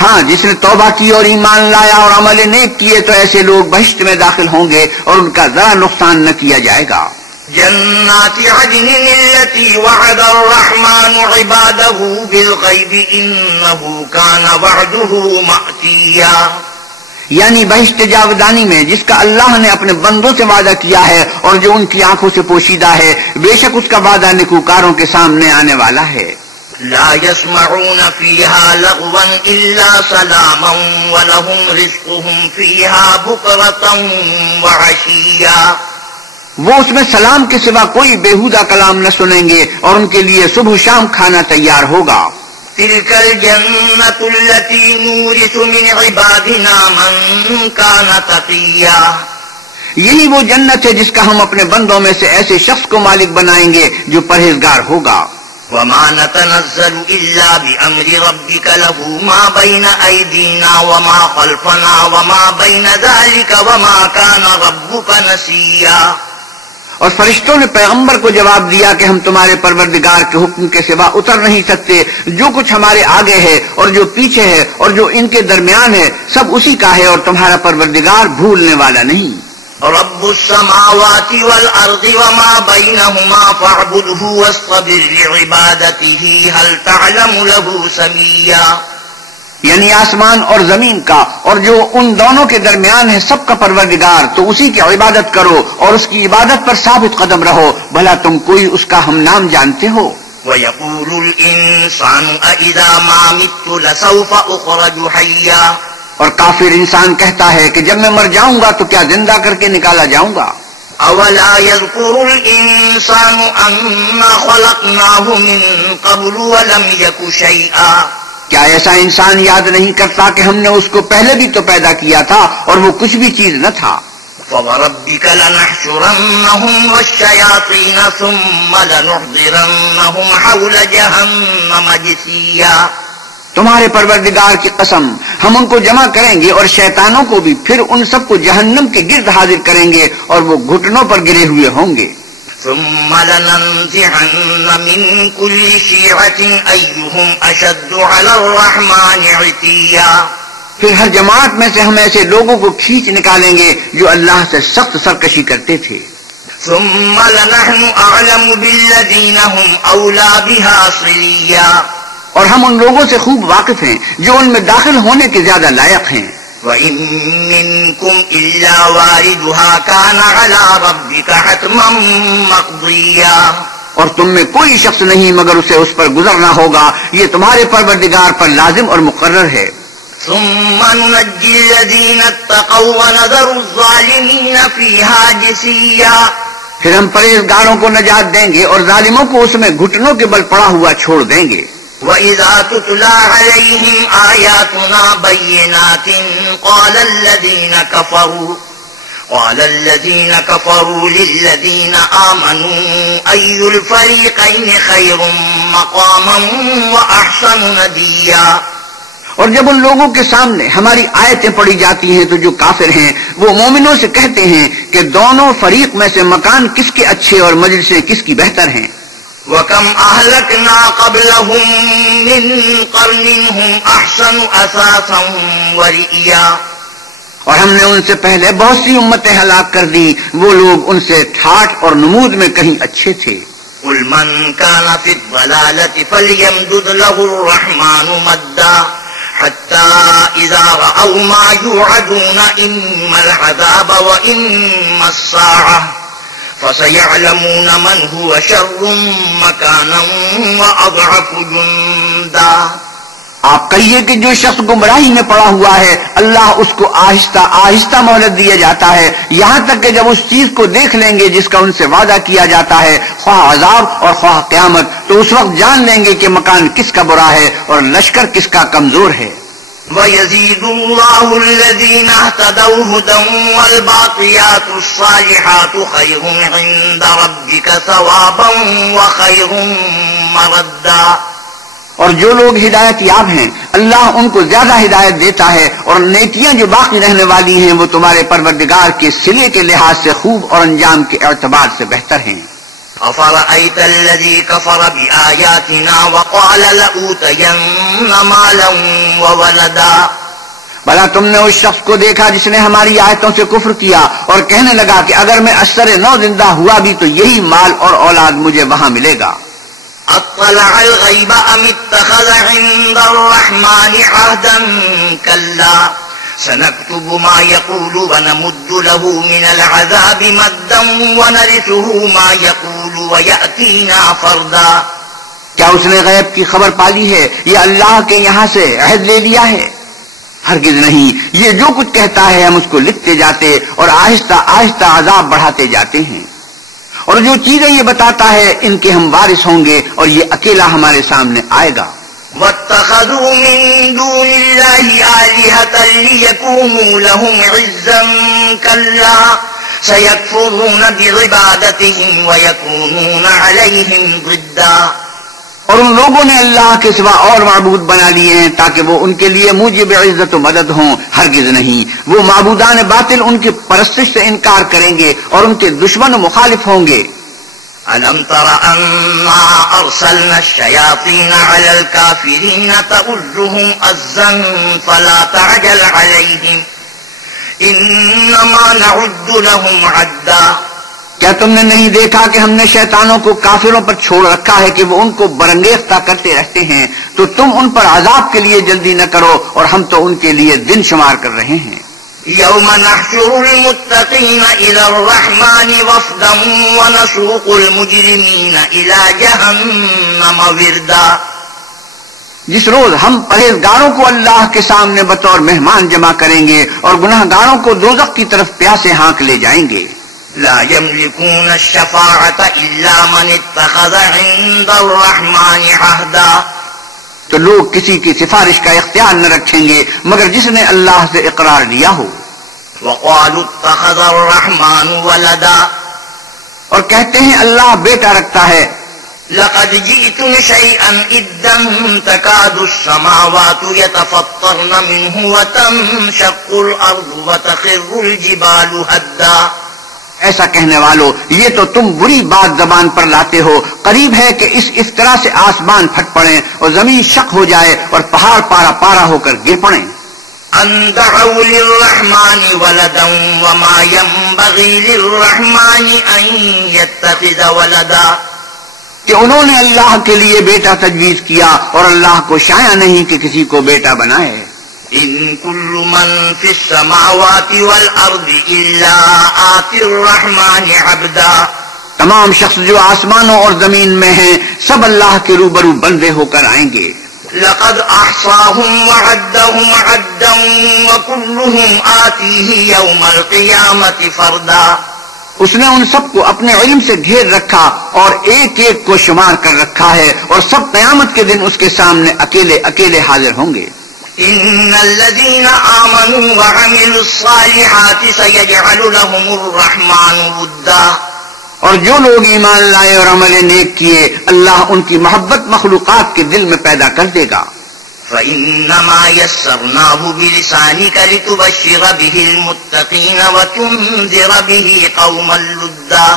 ہاں، جس نے توبہ کی اور ایمان لایا اور عمل نیک کیے تو ایسے لوگ بہشت میں داخل ہوں گے اور ان کا ذرا نقصان نہ کیا جائے گا۔ جنات عدن التي وعد الرحمن عباده بالغيب إنه كان وعده مأتيا۔ یعنی بہشت جاودانی میں جس کا اللہ نے اپنے بندوں سے وعدہ کیا ہے اور جو ان کی آنکھوں سے پوشیدہ ہے، بے شک اس کا وعدہ نیکوکاروں کے سامنے آنے والا ہے۔ لا يسمعون فيها لغوا إلا سلاما ولهم رزقهم فيها بكرة وعشيا۔ وہ اس میں سلام کے سوا کوئی بیہودہ کلام نہ سنیں گے اور ان کے لیے صبح و شام کھانا تیار ہوگا۔ تلك الجنة التي نورث من عبادنا من كان تقيا۔ یہی وہ جنت ہے جس کا ہم اپنے بندوں میں سے ایسے شخص کو مالک بنائیں گے جو پرہیزگار ہوگا. وما نتنزل إلا بأمر ربك له ما بين أيدينا وما خلفنا وما بين ذلك وما كان ربك نسيا. اور فرشتوں نے پیغمبر کو جواب دیا کہ ہم تمہارے پروردگار کے حکم کے سوا اتر نہیں سکتے. جو کچھ ہمارے آگے ہے اور جو پیچھے ہے اور جو ان کے درمیان ہے سب اسی کا ہے، اور تمہارا پروردگار بھولنے والا نہیں. رب السماوات والأرض وما بينهما فاعبده واصطبر لعبادته هل تعلم له سميا. یعنی آسمان اور زمین کا اور جو ان دونوں کے درمیان ہے سب کا پروردگار، تو اسی کی عبادت کرو اور اس کی عبادت پر ثابت قدم رہو، بھلا تم کوئی اس کا ہم نام جانتے ہو. ويقول الإنسان أإذا ما مت لسوف أخرج حيا. اور کافر انسان کہتا ہے کہ جب میں مر جاؤں گا تو کیا زندہ کر کے نکالا جاؤں گا. اولا يذكر الانسان انا خلقناه من قبل ولم يك شيئا. کیا ایسا انسان یاد نہیں کرتا کہ ہم نے اس کو پہلے بھی تو پیدا کیا تھا اور وہ کچھ بھی چیز نہ تھا. فوربك لنحشرنهم والشياطين ثم لنحضرنهم حول جهنم جثيا. تمہارے پروردگار کی قسم ہم ان کو جمع کریں گے اور شیطانوں کو بھی، پھر ان سب کو جہنم کے گرد حاضر کریں گے اور وہ گھٹنوں پر گرے ہوئے ہوں گے. ثم لننزعن من كل شيعة أيهم أشد على الرحمن عتيا. پھر ہر جماعت میں سے ہم ایسے لوگوں کو کھینچ نکالیں گے جو اللہ سے سخت سرکشی کرتے تھے. ثم لنحن أعلم بالذين هم أولى بها صليا. اور ہم ان لوگوں سے خوب واقف ہیں جو ان میں داخل ہونے کے زیادہ لائق ہیں. وَإِن مِّنكُمْ إِلَّا وَارِدُهَا كَانَ عَلَى رَبِّكَ حَتْمًا مَّقْضِيًّا. اور تم میں کوئی شخص نہیں مگر اسے اس پر گزرنا ہوگا، یہ تمہارے پروردگار پر لازم اور مقرر ہے. ثُمَّ نُنَجِّي الَّذِينَ اتَّقَوْا وَنَذَرُ الظَّالِمِينَ فِيهَا جِثِيًّا. پھر ہم پرہیزگاروں کو نجات دیں گے اور ظالموں کو اس میں گھٹنوں کے بل پڑا ہوا چھوڑ دیں گے. وَإِذَا تُتْلَى عَلَيْهِمْ آيَاتُنَا بَيِّنَاتٍ قَالَ الَّذِينَ كَفَرُوا لِلَّذِينَ آمَنُوا أَيُّ الْفَرِيقَيْنِ خَيْرٌ مَّقَامًا وَأَحْسَنُ نَدِيًّا. اور جب ان لوگوں کے سامنے ہماری آیتیں پڑھی جاتی ہیں تو جو کافر ہیں وہ مومنوں سے کہتے ہیں کہ دونوں فریق میں سے مکان کس کے اچھے اور مجلسیں کس کی بہتر ہیں. وَكَمْ أَهْلَكْنَا قَبْلَهُمْ مِنْ قَرْنٍ هُمْ أَحْسَنُ أَثَاثًا وَرِئِيًّا. اور ہم نے ان سے پہلے بہت سی امتیں ہلاک کر دی، وہ لوگ ان سے ٹھاٹ اور نمود میں کہیں اچھے تھے. قُلْ مَنْ كَانَ فِي الضَّلَالَةِ فَلْيَمْدُدْ لَهُ الرَّحْمَنُ مَدًّا حَتَّى إِذَا رَأَوْا مَا يُوعَدُونَ إِمَّا الْعَذَابَ وَإِمَّا السَّاعَةَ فَسَيَعْلَمُونَ مَنْ هُوَ شَرٌّ مَّكَانًا وَأَضْعَفُ جُنْدًا. آپ کہیے کہ جو شخص گمراہی میں پڑا ہوا ہے اللہ اس کو آہستہ آہستہ مہلت دیا جاتا ہے، یہاں تک کہ جب اس چیز کو دیکھ لیں گے جس کا ان سے وعدہ کیا جاتا ہے، خواہ عذاب اور خواہ قیامت، تو اس وقت جان لیں گے کہ مکان کس کا برا ہے اور لشکر کس کا کمزور ہے. وَيَزِيدُ اللَّهُ الَّذِينَ اهْتَدَوْا هُدًى وَالْبَاقِيَاتُ الصَّالِحَاتُ خَيْرٌ عِندَ رَبِّكَ ثَوَابًا وَخَيْرٌ مَّرَدًّا. اور جو لوگ ہدایت یاب ہیں اللہ ان کو زیادہ ہدایت دیتا ہے، اور نیکیاں جو باقی رہنے والی ہیں وہ تمہارے پروردگار کے صلے کے لحاظ سے خوب اور انجام کے اعتبار سے بہتر ہیں. أَفَرَأَيْتَ الَّذِي كَفَرَ بِآيَاتِنَا وَقَالَ لَأُوتَيَنَّ مَالًا وَوَلَدًا. بھلا تم نے اس شخص کو دیکھا جس نے ہماری آیتوں سے کفر کیا اور کہنے لگا کہ اگر میں اثر نو زندہ ہوا بھی تو یہی مال اور اولاد مجھے وہاں ملے گا. اطلع الغیب ام اتخذ عند الرحمن عهدا كلا سنكتب ما يقول ونمد له من العذاب مدا ونرثه ما يقول ويأتينا فردا. کیا اس نے غیب کی خبر پالی ہے یا اللہ کے یہاں سے عہد لے لیا ہے؟ ہرگز نہیں، یہ جو کچھ کہتا ہے ہم اس کو لکھتے جاتے اور آہستہ آہستہ عذاب بڑھاتے جاتے ہیں، اور جو چیزیں یہ بتاتا ہے ان کے ہم وارث ہوں گے اور یہ اکیلا ہمارے سامنے آئے گا. واتخذوا من دون الله آلهة ليكونوا لهم عزا كلا سيكفرون بعبادتهم ويكونون عليهم ضدا. اور ان لوگوں نے اللہ کے سوا اور معبود بنا لیے ہیں تاکہ وہ ان کے لیے موجب عزت و مدد ہوں، ہرگز نہیں. وہ معبودان باطل ان کی پرستش سے انکار کریں گے اور ان کے دشمن و مخالف ہوں گے. ألم تر أنا أرسلنا الشياطين على الكافرين تؤزهم أزا فلا تعجل عليهم إنما نعد لهم عدا. کیا تم نے نہیں دیکھا کہ ہم نے شیطانوں کو کافروں پر چھوڑ رکھا ہے کہ وہ ان کو برانگیختہ کرتے رہتے ہیں، تو تم ان پر عذاب کے لیے جلدی نہ کرو اور ہم تو ان کے لیے دن شمار کر رہے ہیں. يوم نحشر المتقين إلى الرحمن وفدا ونسوق المجرمين إلى جهنم وردا. جس روز ہم پرہیزگاروں کو اللہ کے سامنے بطور مہمان جمع کریں گے اور گناہ گاروں کو دوزخ کی طرف پیاسے ہانک لے جائیں گے. لا يملكون الشفاعة إلا من اتخذ عند الرحمن عهدا. تو لوگ کسی کی سفارش کا اختیار نہ رکھیں گے مگر جس نے اللہ سے اقرار لیا ہو. وقالوا اتخذ الرحمن ولدا. اور کہتے ہیں اللہ بیٹا رکھتا ہے. لقد جئتم شيئا إدا تكاد السماوات يتفطرن منه وتنشق الأرض وتخر الجبال هدا. ایسا کہنے والو، یہ تو تم بری بات زبان پر لاتے ہو. قریب ہے کہ اس افطرا سے آسمان پھٹ پڑیں اور زمین شق ہو جائے اور پہاڑ پارا پارا ہو کر گر پڑیں. ان دعوا للرحمن ولدا وما ينبغي للرحمن ان يتخذ ولدا. کہ انہوں نے اللہ کے لیے بیٹا تجویز کیا اور اللہ کو شایع نہیں کہ کسی کو بیٹا بنائے. ان كل من في السماوات والارض الا آتي الرحمن عبدا. تمام شخص جو آسمانوں اور زمین میں ہیں سب اللہ کے روبرو بندے ہو کر آئیں گے. لقد احصاهم وعدهم عدا وكلهم آتيه يوم القيامة فردا. اس نے ان سب کو اپنے علم سے گھیر رکھا اور ایک ایک کو شمار کر رکھا ہے اور سب قیامت کے دن اس کے سامنے اکیلے اکیلے حاضر ہوں گے. ان الذين آمنوا وعملوا الصالحات سيجعل لهم الرحمن ودا. اور جو لوگ ایمان لائے اور عمل نیک کیے اللہ ان کی محبت مخلوقات کے دل میں پیدا کر دے گا. فإنما يسرناه بلسانك لتبشر به المتقين وتنذر به قوما لدا.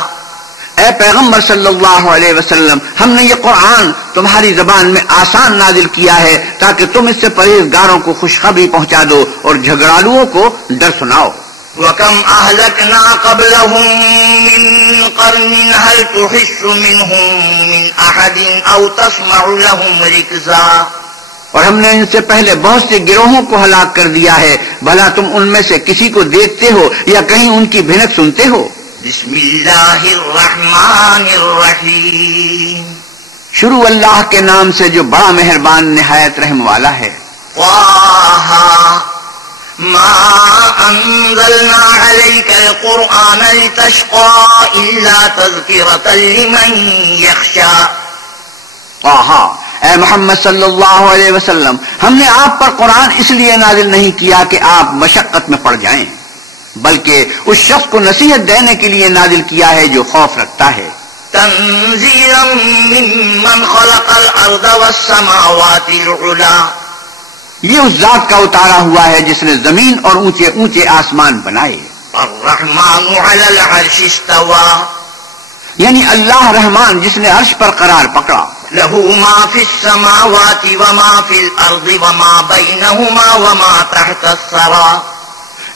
اے پیغمبر صلی اللہ علیہ وسلم، ہم نے یہ قرآن تمہاری زبان میں آسان نازل کیا ہے تاکہ تم اس سے پرہیزگاروں کو خوشخبری پہنچا دو اور جھگڑالوؤں کو ڈر سناؤ. وَكَمْ أَهْلَكْنَا قَبْلَهُمْ مِنْ قَرْنٍ هَلْ تُحِسُّ مِنْهُمْ مِنْ أَحَدٍ أَوْ تَسْمَعُ لَهُمْ رِكْزًا. اور ہم نے ان سے پہلے بہت سے گروہوں کو ہلاک کر دیا ہے، بھلا تم ان میں سے کسی کو دیکھتے ہو یا کہیں ان کی بھنک سنتے ہو. بسم اللہ الرحمن الرحیم. شروع اللہ کے نام سے جو بڑا مہربان نہایت رحم والا ہے. طه ما انزلنا عليك القرآن لتشقى الا تذکرة لمن يخشى. طه، اے محمد صلی اللہ علیہ وسلم، ہم نے آپ پر قرآن اس لیے نازل نہیں کیا کہ آپ مشقت میں پڑ جائیں، بلکہ اس شخص کو نصیحت دینے کے لیے نازل کیا ہے جو خوف رکھتا ہے. تنزیلا ممن خلق الارض والسماوات العلا. یہ اس ذات کا اتارا ہوا ہے جس نے زمین اور اونچے اونچے آسمان بنائے. الرحمن علی العرش استوى. یعنی اللہ رحمان جس نے عرش پر قرار پکڑا. له ما في السماوات وما في الارض وما بينهما وما تحت الثرى.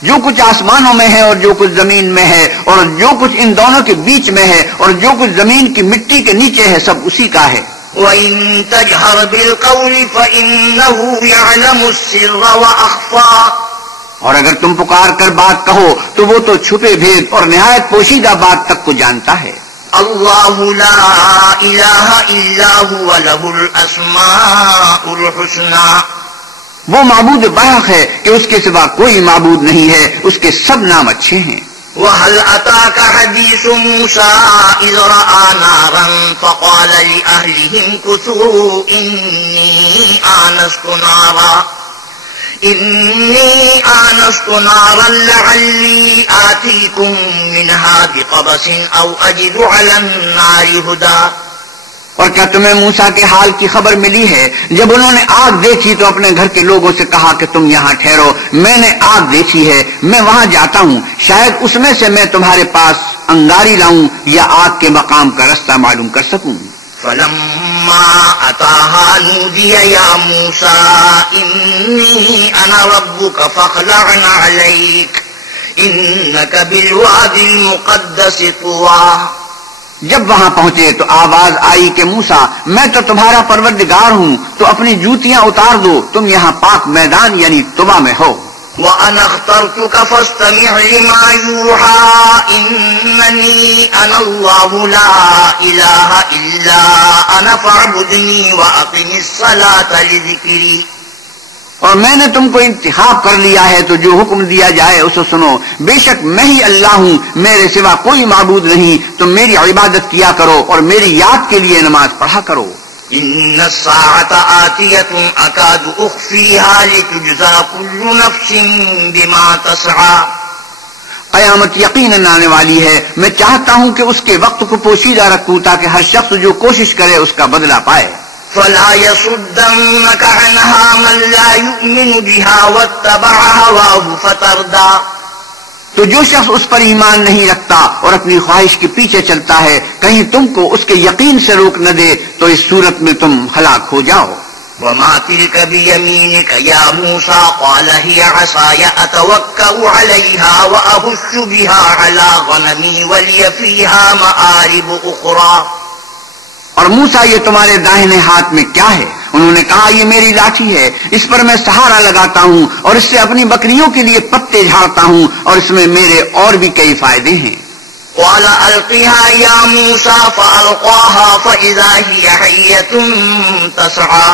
جو کچھ آسمانوں میں ہے اور جو کچھ زمین میں ہے اور جو کچھ ان دونوں کے بیچ میں ہے اور جو کچھ زمین کی مٹی کے نیچے ہے سب اسی کا ہے. وَإِن تَجْهَرْ بِالْقَوْلِ فَإِنَّهُ يَعْلَمُ السِّرَّ وَأَخْفَى. اور اگر تم پکار کر بات کہو تو وہ تو چھپے بھید اور نہایت پوشیدہ بات تک کو جانتا ہے. اللہ لا الہ الا هو له الاسماء الحسنى. وہ معبود برحق ہے کہ اس کے سوا کوئی معبود نہیں ہے، اس کے سب نام اچھے ہیں. وَهَلْ أَتَاكَ حَدِيثُ مُوسَىٰ إِذْ رَأَىٰ نَارًا فَقَالَ لِأَهْلِهِ امْكُثُوا إِنِّي آنَسْتُ نَارًا إني آنست نارا لعلي آتيكم منها بقبس أو أجد على النار هدى. اور کیا تمہیں موسیٰ کے حال کی خبر ملی ہے؟ جب انہوں نے آگ دیکھی تو اپنے گھر کے لوگوں سے کہا کہ تم یہاں ٹھہرو، میں نے آگ دیکھی ہے، میں وہاں جاتا ہوں، شاید اس میں سے میں تمہارے پاس انگاری لاؤں یا آگ کے مقام کا رستہ معلوم کر سکوں. فلما أتاها نودي يا موسى إني أنا ربك فاخلع عليك إنك بالوادي المقدس طوى. جب وہاں پہنچے تو آواز آئی کہ موسیٰ میں تو تمہارا پروردگار ہوں، تو اپنی جوتیاں اتار دو، تم یہاں پاک میدان یعنی طویٰ میں ہو. وَأَنَا اخْتَرْتُكَ فَاسْتَمِعْ لِمَا يُوحَىٰ إِنَّنِي أَنَا اللَّهُ لَا إِلَٰهَ إِلَّا أَنَا فَاعْبُدْنِي وَأَقِمِ الصَّلَاةَ لِذِكْرِي. اور میں نے تم کو انتخاب کر لیا ہے تو جو حکم دیا جائے اسے سنو، بے شک میں ہی اللہ ہوں، میرے سوا کوئی معبود نہیں، تم میری عبادت کیا کرو اور میری یاد کے لیے نماز پڑھا کرو. إن الساعة آتية أكاد أخفيها لتجزى كل نفس بما تسعى. قیامت یقیناً آنے والی ہے، میں چاہتا ہوں کہ اس کے وقت کو پوشیدہ رکھوں تاکہ ہر شخص جو کوشش کرے اس کا بدلہ پائے. فلا يصدنك عنها من لا يؤمن بها واتبع هواه فتردى. تو جو شخص اس پر ایمان نہیں رکھتا اور اپنی خواہش کے پیچھے چلتا ہے، کہیں تم کو اس کے یقین سے روک نہ دے تو اس صورت میں تم ہلاک ہو جاؤ. وما تلك بيمينك يا موسى قال هي عصاي أتوكأ عليها وأهش بها على غنمي ولي فيها مآرب أخرى. اور موسیٰ یہ تمہارے داہنے ہاتھ میں کیا ہے؟ انہوں نے کہا یہ میری لاٹھی ہے، اس پر میں سہارا لگاتا ہوں اور اس سے اپنی بکریوں کے لیے پتے جھاڑتا ہوں اور اس میں میرے اور بھی کئی فائدے ہیں. قال ألقها يا موسى فألقاها فإذا هي حية تسعى.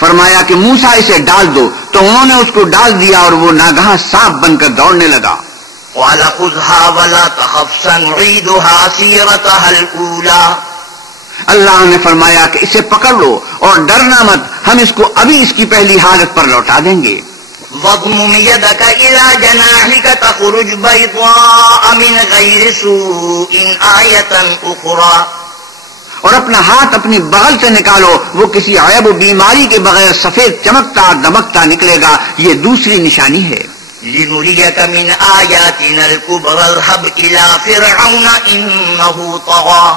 فرمایا کہ موسیٰ اسے ڈال دو، تو انہوں نے اس کو ڈال دیا اور وہ ناگہاں سانپ بن کر دوڑنے لگا. قال خذها ولا تخف سنعيدها سيرتها الأولى. اللہ نے فرمایا کہ اسے پکڑ لو اور ڈرنا مت، ہم اس کو ابھی اس کی پہلی حالت پر لوٹا دیں گے. واضمم يدك إلى جناحك تخرج بيضاء من غير سوء آية أخرى. اور اپنا ہاتھ اپنی بغل سے نکالو، وہ کسی عیب و بیماری کے بغیر سفید چمکتا دمکتا نکلے گا، یہ دوسری نشانی ہے. لنريك من آياتنا الكبرى اذهب إلى فرعون إنه طغى.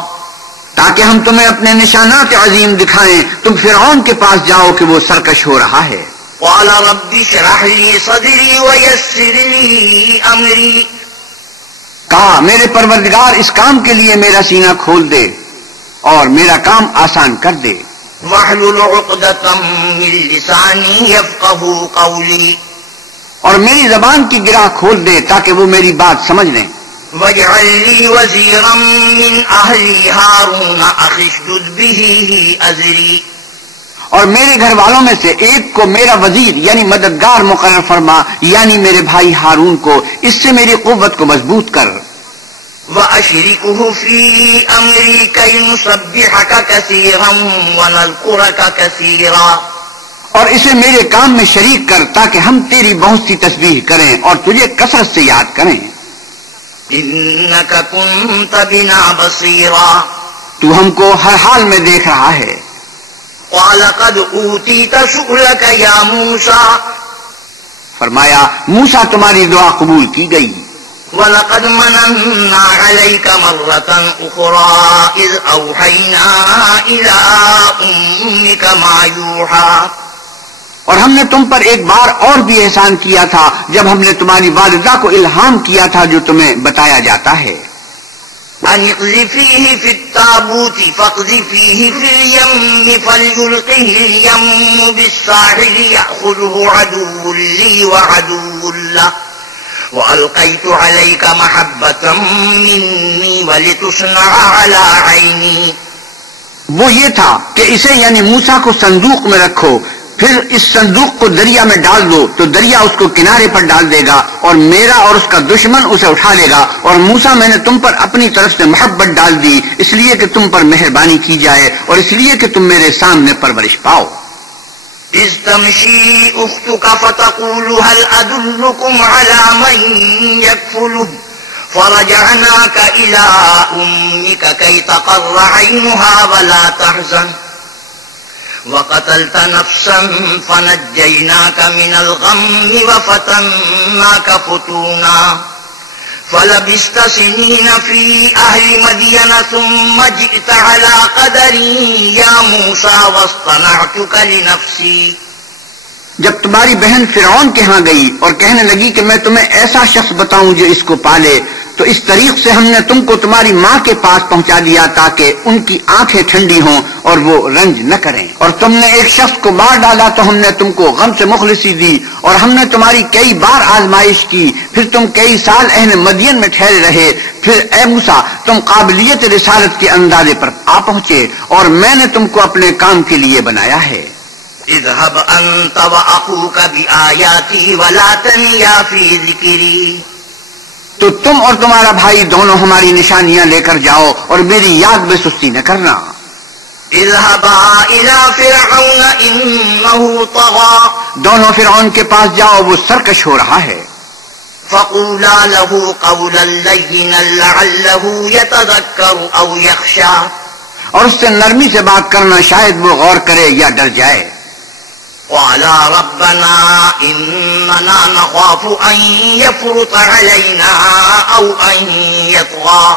تاکہ ہم تمہیں اپنے نشانات عظیم دکھائیں، تم فرعون کے پاس جاؤ کہ وہ سرکش ہو رہا ہے. قال رب اشرح لي صدري ويسر لي أمري. کہا میرے پروردگار اس کام کے لیے میرا سینہ کھول دے اور میرا کام آسان کر دے. واحلل عقدة من لساني يفقهوا قولي. اور میری زبان کی گرہ کھول دے تاکہ وہ میری بات سمجھ لیں. واجعل لي وزيرا من أهلي هارون أخي اشدد به أزري. اور میرے گھر والوں میں سے ایک کو میرا وزیر یعنی مددگار مقرر فرما، یعنی میرے بھائی ہارون کو، اس سے میری قوت کو مضبوط کر. وأشركه في أمري كي نسبحك كثيرا ونذكرك كثيرا. اور اسے میرے کام میں شریک کر تاکہ ہم تیری بہت سی تسبیح کریں اور تجھے کثرت سے یاد کریں. إنك كنت بنا بصيرا. تو ہم کو ہر حال میں دیکھ رہا ہے. قال قد أوتيت سؤلك يا موسى. فرمایا موسیٰ تمہاری دعا قبول کی گئی. وَلَقَدْ مَنَنَّا عَلَيْكَ مَرَّةً أُخْرَى إِذْ أَوْحَيْنَا إِلَىٰ أُمِّكَ مَا يُوحَىٰ. اور ہم نے تم پر ایک بار اور بھی احسان کیا تھا جب ہم نے تمہاری والدہ کو الہام کیا تھا جو تمہیں بتایا جاتا ہے. أَنِ اقْذِفِيهِ فِي التَّابُوتِ فَاقْذِفِيهِ فِي الْيَمِّ فَلْيُلْقِهِ الْيَمُّ بِالسَّاحِلِ يَأْخُذْهُ عَدُوٌّ لِّي وَعَدُوٌّ لَّهُ وَأَلْقَيْتُ عَلَيْكَ مَحَبَّةً مِّنِّي وَلِتُصْنَعَ عَلَىٰ عَيْنِي. وہ یہ تھا کہ اسے یعنی موسیٰ کو صندوق میں رکھو، پھر اس صندوق کو دریا میں ڈال دو تو دریا اس کو کنارے پر ڈال دے گا اور میرا اور اس کا دشمن اسے اٹھا لے گا. اور موسیٰ میں نے تم پر اپنی طرف سے محبت ڈال دی اس لیے کہ تم پر مہربانی کی جائے اور اس لیے کہ تم میرے سامنے پرورش پاؤ. إذ تمشي أختك فتقول هل أدلكم على من يكفله فرجعناك إلى أمك كي تقر عينها ولا تحزن وقتلت نفسا فنجيناك من الغم وفتناك فتونا فلبثت سنين في أهل مدين ثم جئت على قدري يا موسى واصطنعتك لنفسي. جب تمہاری بہن فرعون کے ہاں گئی اور کہنے لگی کہ میں تمہیں ایسا شخص بتاؤں جو اس کو پالے، تو اس طریق سے ہم نے تم کو تمہاری ماں کے پاس پہنچا دیا تاکہ ان کی آنکھیں ٹھنڈی ہوں اور وہ رنج نہ کریں. اور تم نے ایک شخص کو مار ڈالا تو ہم نے تم کو غم سے مخلصی دی، اور ہم نے تمہاری کئی بار آزمائش کی، پھر تم کئی سال اہل مدین میں ٹھہرے رہے. پھر اے موسیٰ تم قابلیت رسالت کے اندازے پر آ پہنچے اور میں نے تم کو اپنے کام کے لیے بنایا ہے. اذهب أنت وأخوك بآياتي ولا تنيا في ذكري. تو تم اور تمہارا بھائی دونوں ہماری نشانیاں لے کر جاؤ اور میری یاد میں سستی نہ کرنا. اذهبا إلى فرعون إنه طغى. دونوں فرعون کے پاس جاؤ، وہ سرکش ہو رہا ہے. فقولا له قولا لينا لعله يتذكر أو يخشى. اور اس سے نرمی سے بات کرنا، شاید وہ غور کرے یا ڈر جائے. قالا ربنا إننا نخاف أن يفرط علينا أو أن يطغى.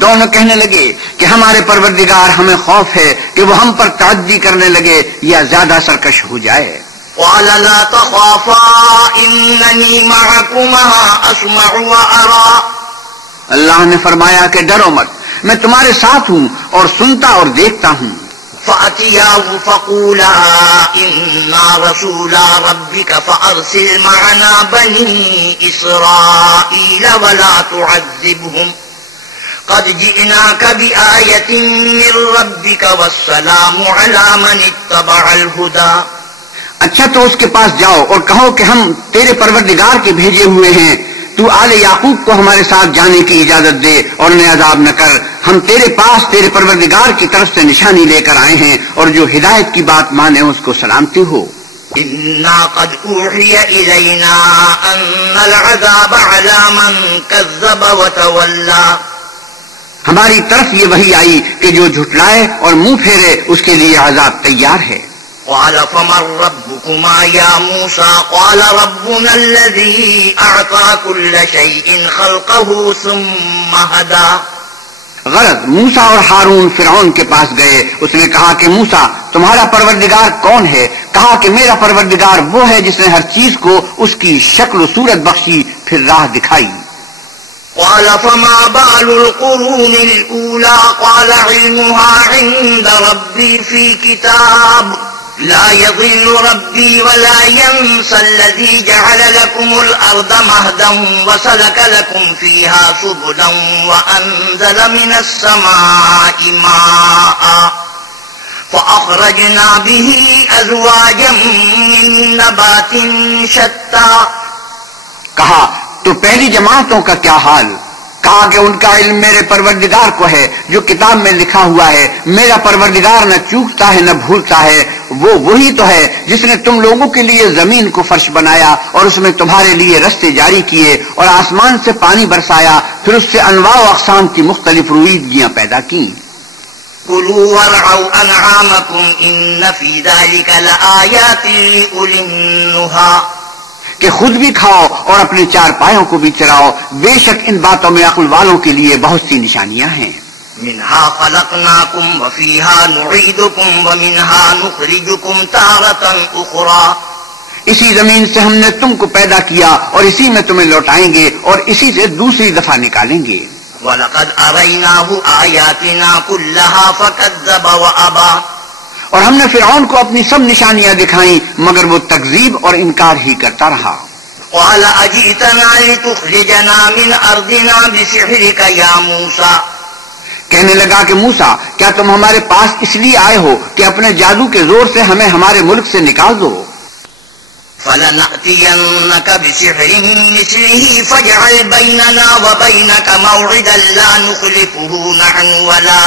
دونوں کہنے لگے کہ ہمارے پروردگار ہمیں خوف ہے کہ وہ ہم پر تعدی کرنے لگے یا زیادہ سرکش ہو جائے. قال لا تخافا إنني معكما أسمع وأرى. اللہ نے فرمایا کہ ڈرو مت، میں تمہارے ساتھ ہوں اور سنتا اور دیکھتا ہوں. فأتياه فقولا إنا رسولا ربك فأرسل معنا بني إسرائيل ولا تعذبهم قد جئناك بآية من ربك والسلام على من اتبع الهدى. اچھا تو اس کے پاس جاؤ اور کہو کہ ہم تیرے پروردگار کے بھیجے ہوئے ہیں، تو آل یعقوب کو ہمارے ساتھ جانے کی اجازت دے اور انہیں عذاب نہ کر. ہم تیرے پاس تیرے پروردگار کی طرف سے نشانی لے کر آئے ہیں، اور جو ہدایت کی بات مانے اس کو سلامتی ہو. إنا قد أوحي إلينا أن العذاب على من كذب وتولى. ہماری طرف یہ وحی آئی کہ جو جھٹلائے اور منہ پھیرے اس کے لیے عذاب تیار ہے. قال فمن ربكما يا موسى قال ربنا الذي أعطى كل شيء خلقه ثم هدى. غرض موسیٰ اور ہارون فرعون کے پاس گئے. اس نے کہا کہ موسیٰ تمہارا پروردگار کون ہے؟ کہا کہ میرا پروردگار وہ ہے جس نے ہر چیز کو اس کی شکل و صورت بخشی پھر راہ دکھائی. قال فما بال القرون الأولى قال علمها عند ربي في كتاب لا يضل ربي ولا ينسى الذي جعل لكم الأرض مهدا وسلك لكم فيها سبلا وأنزل من السماء ماء فأخرجنا به أزواجا من نبات شتى. کہا تو پہلی جماعتوں کا کیا حال؟ کہا کہ ان کا علم میرے پروردگار کو ہے جو کتاب میں لکھا ہوا ہے. میرا پروردگار نہ چوکتا ہے نہ بھولتا ہے. وہ وہی تو ہے جس نے تم لوگوں کے لیے زمین کو فرش بنایا اور اس میں تمہارے لیے رستے جاری کیے اور آسمان سے پانی برسایا، پھر اس سے انواع و اقسام کی مختلف رویدگیاں پیدا کی. كلوا وارعوا أنعامكم إن في ذلك لآيات لأولي النهى. کہ خود بھی کھاؤ اور اپنے چار پایوں کو بھی چراؤ، بے شک ان باتوں میں عقل والوں کے لیے بہت سی نشانیاں ہیں. منها خلقناكم وفيها نعيدكم ومنها نخرجكم تارة أخرى. اسی زمین سے ہم نے تم کو پیدا کیا اور اسی میں تمہیں لوٹائیں گے اور اسی سے دوسری دفعہ نکالیں گے. وَلَقَدْ أَرَيْنَاهُ آيَاتِنَا كُلَّهَا فَكَذَّبَ وَأَبَى. اور ہم نے فرعون کو اپنی سب نشانیاں دکھائیں مگر وہ تکذیب اور انکار ہی کرتا رہا. قَالَ أَجِئْتَنَا لِتُخْرِجَنَا مِنْ أَرْضِنَا بِسِحْرِكَ يَا مُوسَى. کہنے لگا کہ موسیٰ کیا تم ہمارے پاس اس لیے آئے ہو کہ اپنے جادو کے زور سے ہمیں ہمارے ملک سے نکال دو؟ فَلَنَأْتِيَنَّكَ بِسِحْرٍ مِثْلِهِ فَاجْعَلْ بَيْنَنَا وَبَيْنَكَ مَوْعِدًا لَا نُخْلِفُهُ نَحْنُ وَلَا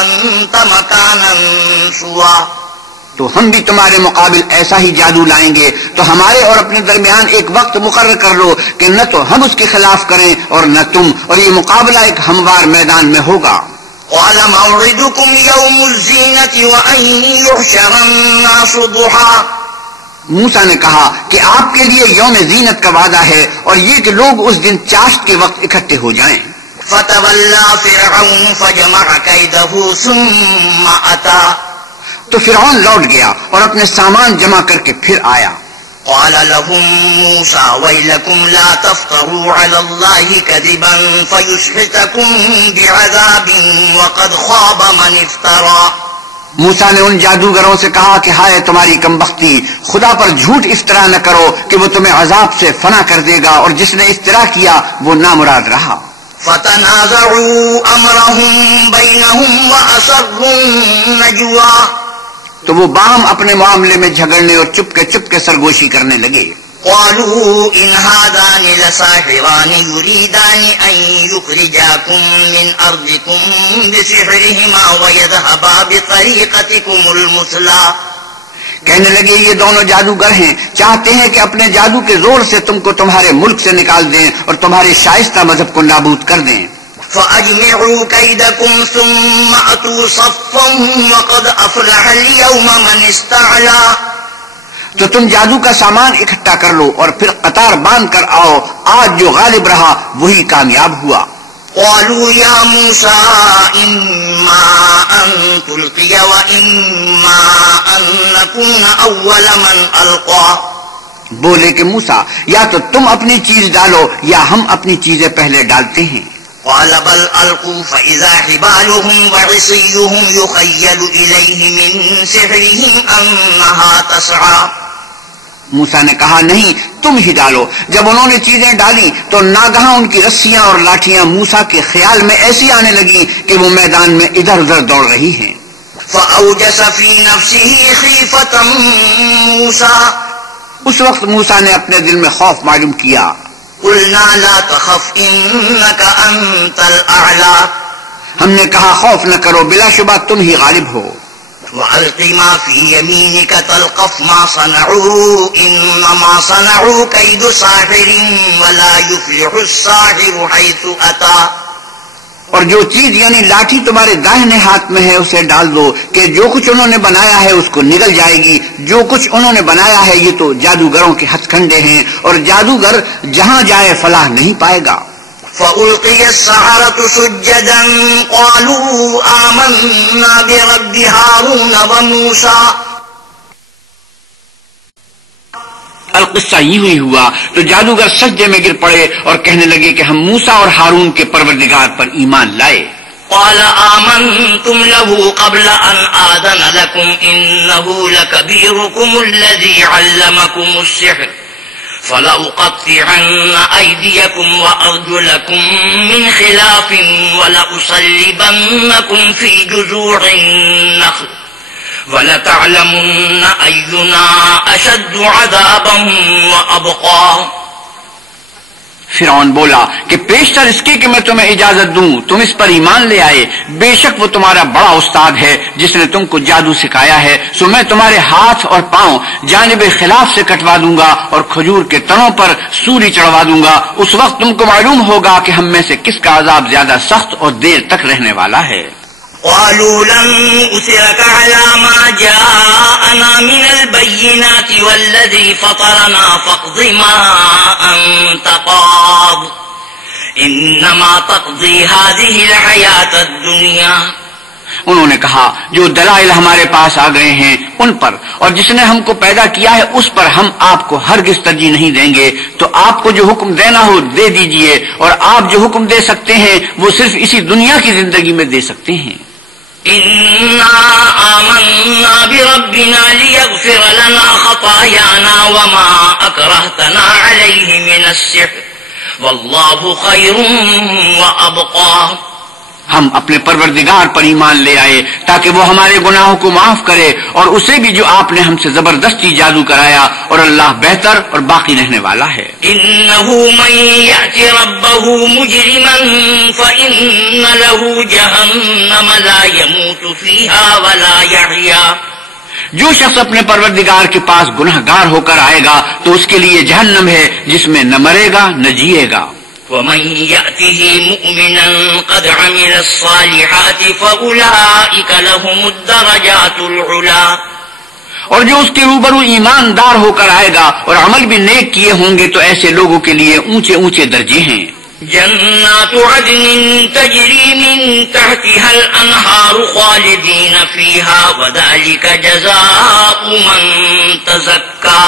أَنْتَ مَكَانًا سُوًى. تو ہم بھی تمہارے مقابل ایسا ہی جادو لائیں گے، تو ہمارے اور اپنے درمیان ایک وقت مقرر کر لو کہ نہ تو ہم اس کے خلاف کریں اور نہ تم، اور یہ مقابلہ ایک ہموار میدان میں ہوگا۔ قال موعدكم يوم الزينة وأن يحشر الناس ضحى۔ موسیٰ نے کہا کہ آپ کے لیے یوم زینت کا وعدہ ہے اور یہ کہ لوگ اس دن چاشت کے وقت اکٹھے ہو جائیں۔ فتولى فرعون فجمع كيده ثم أتى۔ تو فرعون لوٹ گیا اور اپنے سامان جمع کر کے پھر آیا۔ قال لهم موسى ويلكم لا تفتروا على الله كذبا فيسحتكم بعذاب وقد خاب من افترى۔ موسیٰ نے ان جادوگروں سے کہا کہ ہائے تمہاری کمبختی، خدا پر جھوٹ افطرا نہ کرو کہ وہ تمہیں عذاب سے فنا کر دے گا، اور جس نے افطرا کیا وہ نامراد رہا۔ فتنازعوا امرهم بينهم واسروا النجوى۔ تو وہ باہم اپنے معاملے میں جھگڑنے اور چپ کے سرگوشی کرنے لگے۔ قالوا ان هذان لساحران يريدان ان يخرجاكم من ارضكم بسحرهما ويذهبا بطريقتكم المثلى۔ کہنے لگے یہ دونوں جادوگر ہیں، چاہتے ہیں کہ اپنے جادو کے زور سے تم کو تمہارے ملک سے نکال دیں اور تمہارے شائستہ مذہب کو نابود کر دیں۔ فَأَجْمِعُوا كَيْدَكُمْ ثُمَّ أَتُوا صَفًّا وَقَدْ أَفْلَحَ الْيَوْمَ مَنِ اسْتَعْلَىٰ۔ تو تم جادو کا سامان اکٹھا کر لو اور پھر قطار باندھ کر آؤ، آج جو غالب رہا وہی کامیاب ہوا۔ قالوا يا موسى إما أن تلقي وإما أن نكون أول من ألقى۔ بولے کہ موسیٰ یا تو تم اپنی چیز ڈالو یا ہم اپنی چیزیں پہلے ڈالتے ہیں۔ قال بل ألقوا فإذا حبالهم وعصيهم يخيل إليه من سحرهم أنها تسعى۔ موسیٰ نے کہا نہیں تم ہی ڈالو۔ جب انہوں نے چیزیں ڈالی تو ناگہاں ان کی رسیاں اور لاٹھیاں موسیٰ کے خیال میں ایسی آنے لگی کہ وہ میدان میں ادھر ادھر دوڑ رہی ہیں۔ فأوجس في نفسه خيفة موسى۔ اس وقت موسیٰ نے اپنے دل میں خوف معلوم کیا۔ قلنا لا تخف إنك أنت الأعلى۔ ہم نے کہا خوف نہ کرو، بلا شبہ تم ہی غالب ہو۔ وَأَلْقِ مَا فِي يَمِينِكَ تَلْقَفْ مَا صَنَعُوا إِنَّمَا صَنَعُوا كَيْدُ سَاحِرٍ وَلَا يُفْلِحُ السَّاحِرُ حَيْثُ أَتَى۔ اور جو چیز یعنی لاٹھی تمہارے داہنے ہاتھ میں ہے اسے ڈال دو کہ جو کچھ انہوں نے بنایا ہے اس کو نگل جائے گی۔ جو کچھ انہوں نے بنایا ہے یہ تو جادوگروں کے ہتھ کنڈے ہیں، اور جادوگر جہاں جائے فلاح نہیں پائے گا۔ فَأُلْقِيَ السَّحَرَةُ سُجَّدًا قَالُوا آمَنَّا بِرَبِّ هَارُونَ وَمُوسَىٰ۔ القصہ یوں ہی ہوا تو جادوگر سجدے میں گر پڑے اور کہنے لگے کہ ہم موسیٰ اور ہارون کے پروردگار پر ایمان لائے۔ قال آمنتم له قبل أن آذن لكم إنه لكبيركم الذي علمكم السحر فلأقطعن أيديكم وأرجلكم من خلاف ولأصلبنكم في جذوع النخل وَلَتَعْلَمُنَّ أَيُّنَا أَشَدُّ عَذَابًا وَأَبْقَىٰ۔ فرعون بولا کہ پیشتر اس کے کہ میں تمہیں اجازت دوں تم اس پر ایمان لے آئے، بے شک وہ تمہارا بڑا استاد ہے جس نے تم کو جادو سکھایا ہے، سو میں تمہارے ہاتھ اور پاؤں جانب خلاف سے کٹوا دوں گا اور کھجور کے تنوں پر سولی چڑھوا دوں گا۔ اس وقت تم کو معلوم ہوگا کہ ہم میں سے کس کا عذاب زیادہ سخت اور دیر تک رہنے والا ہے۔ قالوا لن نؤثرك على ما جاءنا من البينات والذي فطرنا فاقض ما أنت قاض إنما تقضي هذه الحياة الدنيا۔ انہوں نے کہا جو دلائل ہمارے پاس آ گئے ہیں ان پر اور جس نے ہم کو پیدا کیا ہے اس پر ہم آپ کو ہرگز ترجیح نہیں دیں گے، تو آپ کو جو حکم دینا ہو دے دیجئے، اور آپ جو حکم دے سکتے ہیں وہ صرف اسی دنیا کی زندگی میں دے سکتے ہیں۔ إنا آمنا بربنا ليغفر لنا خطايانا وما أكرهتنا عليه من السحر والله خير وأبقى۔ ہم اپنے پروردگار پر ایمان لے آئے تاکہ وہ ہمارے گناہوں کو معاف کرے اور اسے بھی جو آپ نے ہم سے زبردستی جادو کرایا، اور اللہ بہتر اور باقی رہنے والا ہے۔ إنه من يأت ربه مجرما فإن له جهنم لا يموت فيها ولا يحيا۔ جو شخص اپنے پروردگار کے پاس گنہگار ہو کر آئے گا تو اس کے لیے جہنم ہے جس میں نہ مرے گا نہ جیے گا. ومن يأته مؤمنا قد عمل الصالحات فأولئك لهم الدرجات العلا. اور جو اس کے روبرو ایماندار ہو کر آئے گا اور عمل بھی نیک کیے ہوں گے تو ایسے لوگوں کے لیے اونچے اونچے درجے ہیں. جنات عدن تجری من تحتها الانہار خالدین فیہا وذلک جزاء من تزکا.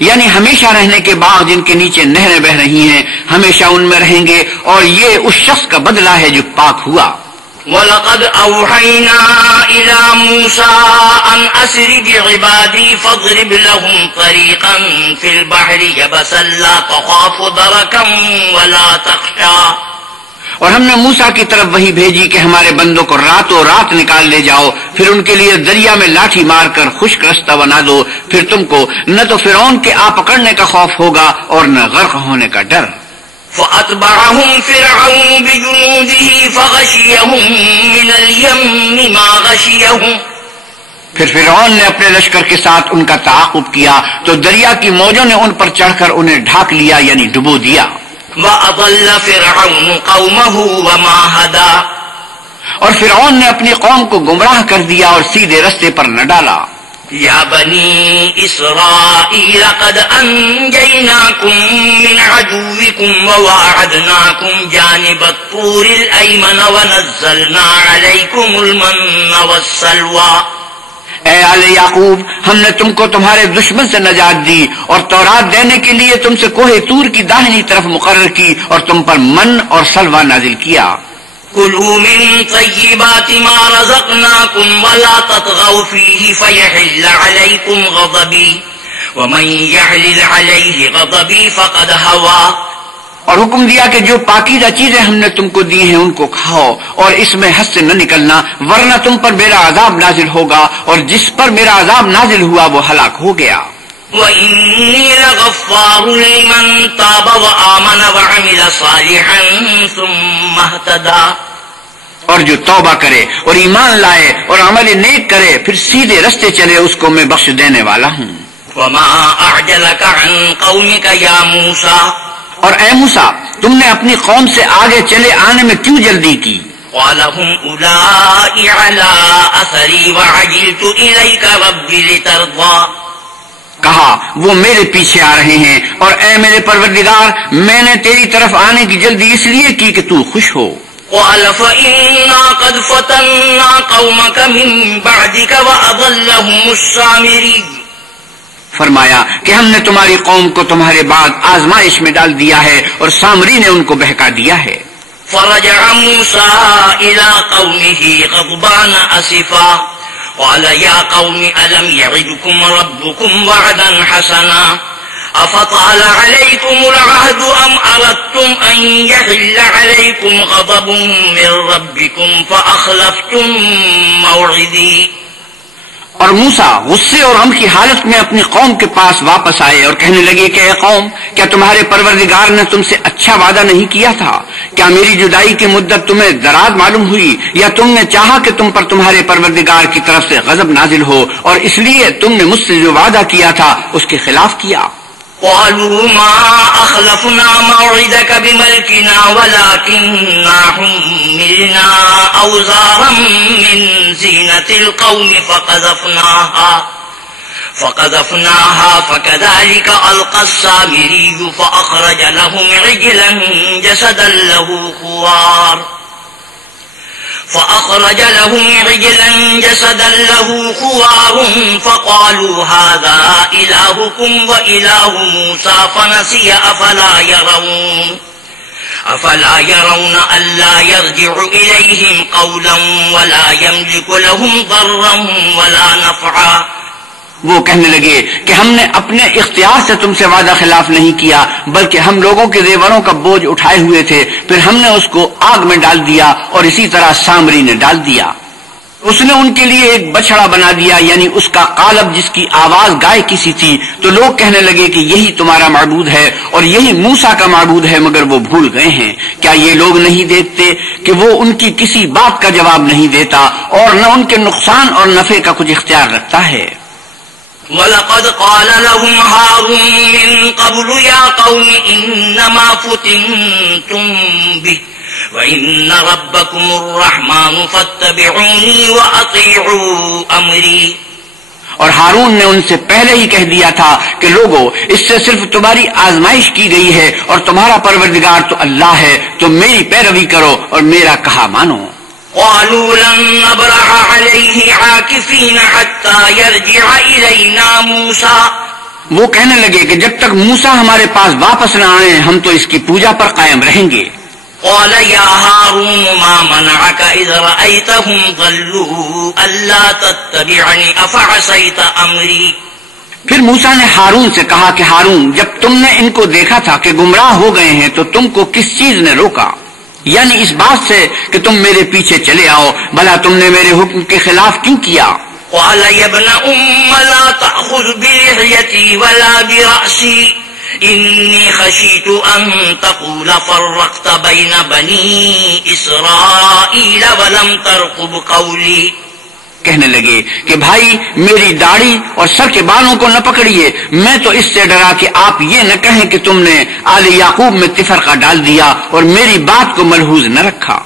یعنی ہمیشہ رہنے کے باغ جن کے نیچے نہریں بہ رہی ہیں ہمیشہ ان میں رہیں گے اور یہ اس شخص کا بدلہ ہے جو پاک ہوا. وَلَقَدْ أَوْحَيْنَا إِلَى مُوسَىٰ أَنْ أَسْرِ بِعِبَادِي فَاضْرِبْ لَهُمْ طَرِيقًا فِي الْبَحْرِ يَبَسًا لَا تَخَافُ دَرَكًا وَلَا تَخْشَىٰ. اور ہم نے موسیٰ کی طرف وہی بھیجی کہ ہمارے بندوں کو راتوں رات نکال لے جاؤ، پھر ان کے لیے دریا میں لاٹھی مار کر خشک رستہ بنا دو، پھر تم کو نہ تو فرعون کے آ پکڑنے کا خوف ہوگا اور نہ غرق ہونے کا ڈر. فَأَتْبَعَهُمْ فِرْعَوْنُ بِجُنُودِهِ فَغَشِيَهُمْ مِنَ الْيَمِّ مَا غَشِيَهُمْ. پھر فرعون نے اپنے لشکر کے ساتھ ان کا تعاقب کیا تو دریا کی موجوں نے ان پر چڑھ کر انہیں ڈھانک لیا یعنی ڈبو دیا. وَأَضَلَّ فِرْعَوْنُ قَوْمَهُ وَمَا هَدَىٰ. اور فرعون نے اپنی قوم کو گمراہ کر دیا اور سیدھے رستے پر نہ ڈالا. یا بنی اسرائیل قد انجیناکم من عدوکم وواعدناکم جانب الطور الایمن ونزلنا علیکم المن والسلوى. اے آل یعقوب، ہم نے تم کو تمہارے دشمن سے نجات دی اور تورات دینے کے لیے تم سے کوہ طور کی داہنی طرف مقرر کی اور تم پر من اور سلوہ نازل کیا. کلوا من طیبات ما رزقناکم ولا تطغوا فیہ فیحل علیکم غضبی ومن یحلل علیہ غضبی فقد ہوا. اور حکم دیا کہ جو پاکیزہ چیزیں ہم نے تم کو دی ہیں ان کو کھاؤ اور اس میں حد سے نہ نکلنا ورنہ تم پر میرا عذاب نازل ہوگا اور جس پر میرا عذاب نازل ہوا وہ ہلاک ہو گیا. وَإِنِّي لَغَفَّارٌ لِمَن تَابَ وَآمَنَ وَعَمِلَ صَالِحًا ثُمَّ اهْتَدَىٰ. اور جو توبہ کرے اور ایمان لائے اور عمل نیک کرے پھر سیدھے رستے چلے اس کو میں بخش دینے والا ہوں. وَمَا أَعْجَلَكَ عَن قَوْمِكَ يَا مُوسَىٰ. اور اے موسیٰ، تم نے اپنی قوم سے آگے چلے آنے میں کیوں جلدی کی؟ قَالَ هُمْ أُولَٰئِ عَلَىٰ أَثَرِي وَعَجِلْتُ إِلَيْكَ رَبِّ لِتَرْضَىٰ. کہا وہ میرے پیچھے آ رہے ہیں اور اے میرے پروردگار میں نے تیری طرف آنے کی جلدی اس لیے کی کہ تو خوش ہو. قَالَ فَإِنَّا قَدْ فَتَنَّا قَوْمَكَ مِن بَعْدِكَ وَأَضَلَّهُمُ السَّامِرِيُّ. فرمایا کہ ہم نے تمہاری قوم کو تمہارے بعد آزمائش میں ڈال دیا ہے اور سامری نے ان کو بہکا دیا ہے. فَرَجَعَ مُوسَىٰ إِلَىٰ قَوْمِهِ غَضْبَانَ أَسِفًا قَالَ يَا قَوْمِ أَلَمْ يَعِدْكُمْ رَبُّكُمْ وَعْدًا حَسَنًا أَفَطَالَ عَلَيْكُمُ الْعَهْدُ أَمْ أَرَدتُّمْ أَن يَحِلَّ عَلَيْكُمْ غَضَبٌ مِّن رَّبِّكُمْ فَأَخْلَفْتُم مَّوْعِدِي. اور موسیٰ غصے اور غم کی حالت میں اپنی قوم کے پاس واپس آئے اور کہنے لگے کہ اے قوم، کیا تمہارے پروردگار نے تم سے اچھا وعدہ نہیں کیا تھا؟ کیا میری جدائی کی مدت تمہیں دراز معلوم ہوئی یا تم نے چاہا کہ تم پر تمہارے پروردگار کی طرف سے غضب نازل ہو اور اس لیے تم نے مجھ سے جو وعدہ کیا تھا اس کے خلاف کیا؟ قالوا ما أخلفنا موعدك بملكنا ولكننا حملنا أوزارا من زينة القوم فقذفناها فكذلك ألقى السامري فأخرج لهم عجلا جسدا له خوار فقالوا هذا إلهكم وإله موسى فنسي أفلا يرون ألا يرجع إليهم قولا ولا يملك لهم ضرا ولا نفعا. وہ کہنے لگے کہ ہم نے اپنے اختیار سے تم سے وعدہ خلاف نہیں کیا بلکہ ہم لوگوں کے زیوروں کا بوجھ اٹھائے ہوئے تھے، پھر ہم نے اس کو آگ میں ڈال دیا اور اسی طرح سامری نے ڈال دیا. اس نے ان کے لیے ایک بچڑا بنا دیا، یعنی اس کا قالب جس کی آواز گائے کسی تھی، تو لوگ کہنے لگے کہ یہی تمہارا معبود ہے اور یہی موسیٰ کا معبود ہے، مگر وہ بھول گئے ہیں۔ کیا یہ لوگ نہیں دیکھتے کہ وہ ان کی کسی بات کا جواب نہیں دیتا اور نہ ان کے نقصان اور نفع کا کچھ اختیار رکھتا ہے؟ وَلَقَدْ قَالَ لَهُمْ هَارُونُ مِن قَبْلُ يَا قَوْمِ إِنَّمَا فُتِنْتُمْ بِهِ وَإِنَّ رَبَّكُمُ الرَّحْمَنُ فَاتَّبِعُونِي وَأَطِيعُوا أَمْرِي۔ اور ہارون نے ان سے پہلے ہی کہہ دیا تھا کہ لوگو، اس سے صرف تمہاری آزمائش کی گئی ہے اور تمہارا پروردگار تو اللہ ہے، تو میری پیروی کرو اور میرا کہا مانو۔ قالوا لن نبرح عليه عاكفين حتى يرجع إلينا موسى۔ وہ کہنے لگے کہ جب تک موسیٰ ہمارے پاس واپس نہ آئے ہم تو اس کی پوجا پر قائم رہیں گے۔ قال يا هارون ما منعك إذ رأيتهم ضلوا ألا تتبعني أفعصيت أمري۔ پھر موسیٰ نے ہارون سے کہا کہ ہارون، جب تم نے ان کو دیکھا تھا کہ گمراہ ہو گئے ہیں تو تم کو کس چیز نے روکا؟ یعنی اس بات سے کہ تم میرے پیچھے چلے آؤ، بھلا تم نے میرے حکم کے خلاف کیوں کیا؟ قال يا ابن لا تأخذ بلحيتي ولا برأسي إني خشيت أن تقول فرقت بين بني إسرائيل ولم ترقب قولي۔ کہنے لگے کہ بھائی میری داڑھی اور سر کے بالوں کو نہ پکڑیے، میں تو اس سے ڈرا کہ آپ یہ نہ کہیں کہ تم نے آل یعقوب میں تفرقہ ڈال دیا اور میری بات کو ملحوظ نہ رکھا۔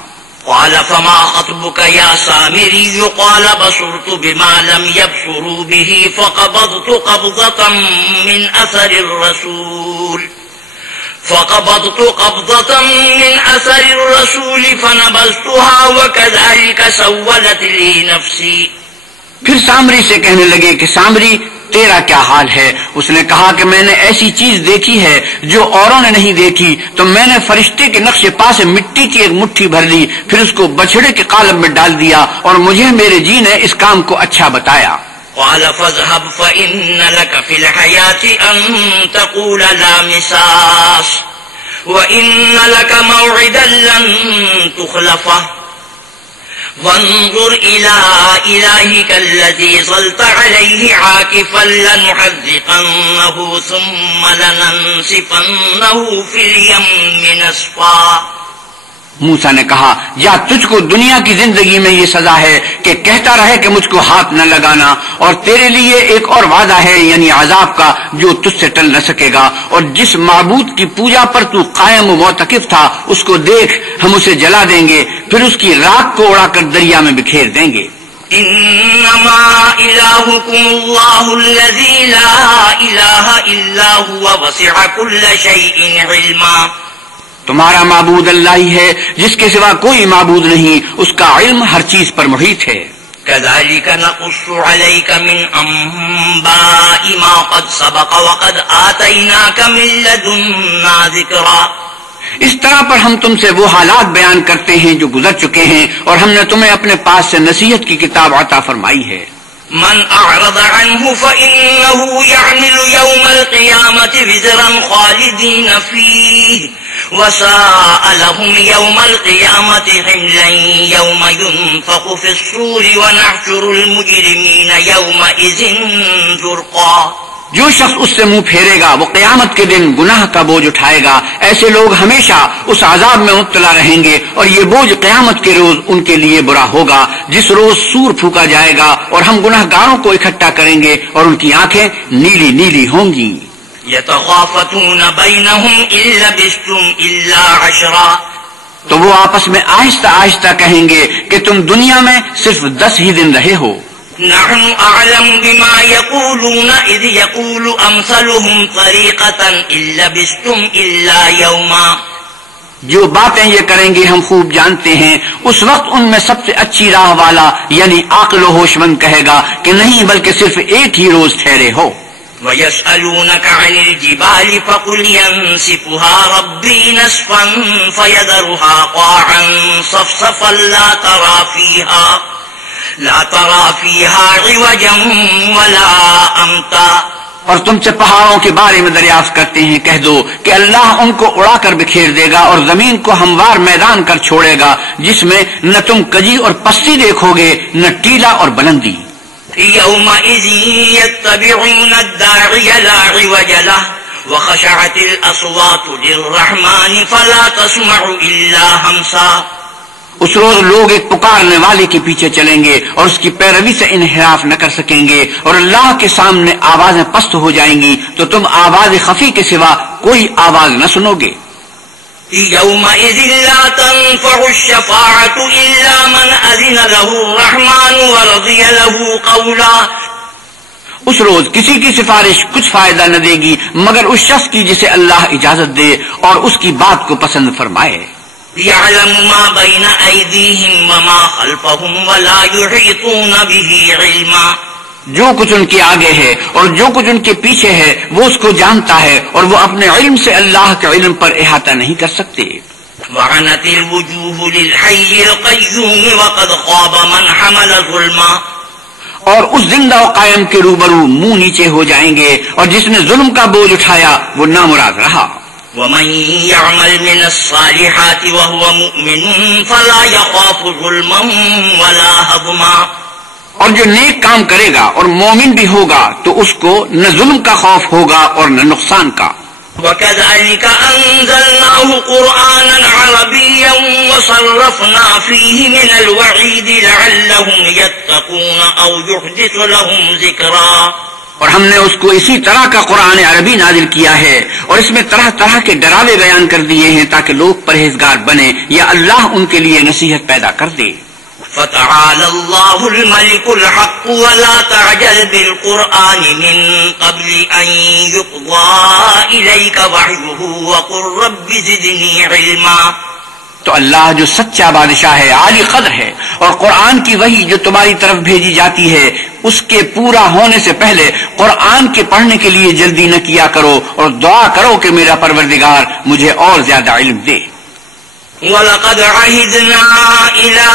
قال فما خطبك يا سامري؟ قال بصرت بما لم يبصروا به فقبضت قبضة من أثر الرسول فنبذتها وكذلك سولت لي نفسي۔ پھر سامری سے کہنے لگے کہ سامری تیرا کیا حال ہے؟ اس نے کہا کہ میں نے ایسی چیز دیکھی ہے جو اوروں نے نہیں دیکھی، تو میں نے فرشتے کے نقش پا سے مٹی کی ایک مٹھی بھر لی، پھر اس کو بچڑے کے قالب میں ڈال دیا اور مجھے میرے جی نے اس کام کو اچھا بتایا۔ قال فاذهب فإن لك في الحياة أن تقول لا مساس وإن لك موعدا لن تخلفه وانظر إلى إلهك الذي ظلت عليه عاكفا لنحرقنه ثم لننسفنه في اليم نسفا۔ موسیٰ نے کہا یا تجھ کو دنیا کی زندگی میں یہ سزا ہے کہ کہتا رہے کہ مجھ کو ہاتھ نہ لگانا، اور تیرے لیے ایک اور وعدہ ہے یعنی عذاب کا جو تجھ سے ٹل نہ سکے گا، اور جس معبود کی پوجا پر تو قائم و معتکف تھا اس کو دیکھ، ہم اسے جلا دیں گے، پھر اس کی راکھ کو اڑا کر دریا میں بکھیر دیں گے۔ انما الہکم اللہ الذی لا الہ الا هو وسع کل شیء علما۔ تمہارا معبود اللہ ہی ہے جس کے سوا کوئی معبود نہیں، اس کا علم ہر چیز پر محیط ہے۔ كذلك نقص عليك من أنباء ما قد سبق وقد آتيناك من لدنا ذكرا۔ اس طرح پر ہم تم سے وہ حالات بیان کرتے ہیں جو گزر چکے ہیں، اور ہم نے تمہیں اپنے پاس سے نصیحت کی کتاب عطا فرمائی ہے۔ من أعرض عنه فإنه يعمل يوم القيامة وزرا خالدين فيه وساء لهم يوم القيامة حملا يوم ينفخ في الصور ونحشر المجرمين يومئذ زرقا۔ جو شخص اس سے منہ پھیرے گا وہ قیامت کے دن گناہ کا بوجھ اٹھائے گا، ایسے لوگ ہمیشہ اس عذاب میں مبتلا رہیں گے، اور یہ بوجھ قیامت کے روز ان کے لیے برا ہوگا جس روز سور پھونکا جائے گا اور ہم گناہ گاروں کو اکٹھا کریں گے اور ان کی آنکھیں نیلی نیلی ہوں گی۔ يتخافتون بينهم إن لبثتم إلا عشرا۔ تو وہ آپس میں آہستہ آہستہ کہیں گے کہ تم دنیا میں صرف 10 ہی دن رہے ہو۔ نحن أعلم بما يقولون إذ يقول أمثلهم طريقة إن لبثتم إلا يوما۔ جو باتیں یہ کریں گے ہم خوب جانتے ہیں، اس وقت ان میں سب سے اچھی راہ والا یعنی عاقل و ہوش مند کہے گا کہ نہیں بلکہ صرف ایک ہی روز ٹھہرے ہو۔ وَيَسْأَلُونَكَ عَنِ الْجِبَالِ فَقُلْ يَنسِفُهَا رَبِّي نَسْفًا فَيَذَرُهَا قَاعًا صَفْصَفًا لَا تَرَى فِيهَا عِوَجًا وَلَا أَمْتًا۔ اور تم سے پہاڑوں کے بارے میں دریافت کرتے ہیں، کہہ دو کہ اللہ ان کو اڑا کر بکھیر دے گا اور زمین کو ہموار میدان کر چھوڑے گا جس میں نہ تم کجی اور پستی دیکھو گے نہ ٹیلا اور بلندی۔ يومئذ يتبعون الداعي لا عوج له وخشعت الأصوات للرحمن فلا تسمع إلا همسا۔ اس روز لوگ ایک پکارنے والے کے پیچھے چلیں گے اور اس کی پیروی سے انحراف نہ کر سکیں گے، اور اللہ کے سامنے آوازیں پست ہو جائیں گی تو تم آواز خفی کے سوا کوئی آواز نہ سنو گے۔ يومئذ لا تنفع الشفاعة إلا من أذن له الرحمن ورضي له قولا۔ اس روز کسی کی سفارش کچھ فائدہ نہ دے گی مگر اس شخص کی جسے اللہ اجازت دے اور اس کی بات کو پسند فرمائے۔ يعلم ما بين أيديهم وما خلفهم ولا يحيطون به علما۔ جو کچھ ان کے آگے ہے اور جو کچھ ان کے پیچھے ہے وہ اس کو جانتا ہے اور وہ اپنے علم سے اللہ کے علم پر احاطہ نہیں کر سکتے۔ وعنت الوجوه للحي القيوم وقد خاب من حمل ظلما۔ اور اس زندہ و قائم کے روبرو منہ نیچے ہو جائیں گے اور جس نے ظلم کا بوجھ اٹھایا وہ نامراد رہا۔ ومن يعمل من الصالحات وهو مؤمن فلا يخاف ظلما ولا هضما۔ اور جو نیک کام کرے گا اور مومن بھی ہوگا تو اس کو نہ ظلم کا خوف ہوگا اور نہ نقصان کا۔ وكذلك أنزلناه قرآنا عربيا وصرفنا فيه من الوعيد لعلهم يتقون أو يحدث لهم ذكرا۔ اور ہم نے اس کو اسی طرح کا قرآن عربی نازل کیا ہے اور اس میں طرح طرح کے ڈراوے بیان کر دیے ہیں تاکہ لوگ پرہیزگار بنے یا اللہ ان کے لیے نصیحت پیدا کر دے۔ فتعالى الله الملك الحق ولا تعجل بالقرآن من قبل أن يقضى إليك وحيه وقل رب زدني علما۔ تو اللہ جو سچا بادشاہ ہے، عالی قدر ہے، اور قرآن کی وحی جو تمہاری طرف بھیجی جاتی ہے اس کے پورا ہونے سے پہلے قرآن کے پڑھنے کے لیے جلدی نہ کیا کرو اور دعا کرو کہ میرا پروردگار مجھے اور زیادہ علم دے۔ وَلَقَدْ عَهِدْنَا إِلَىٰ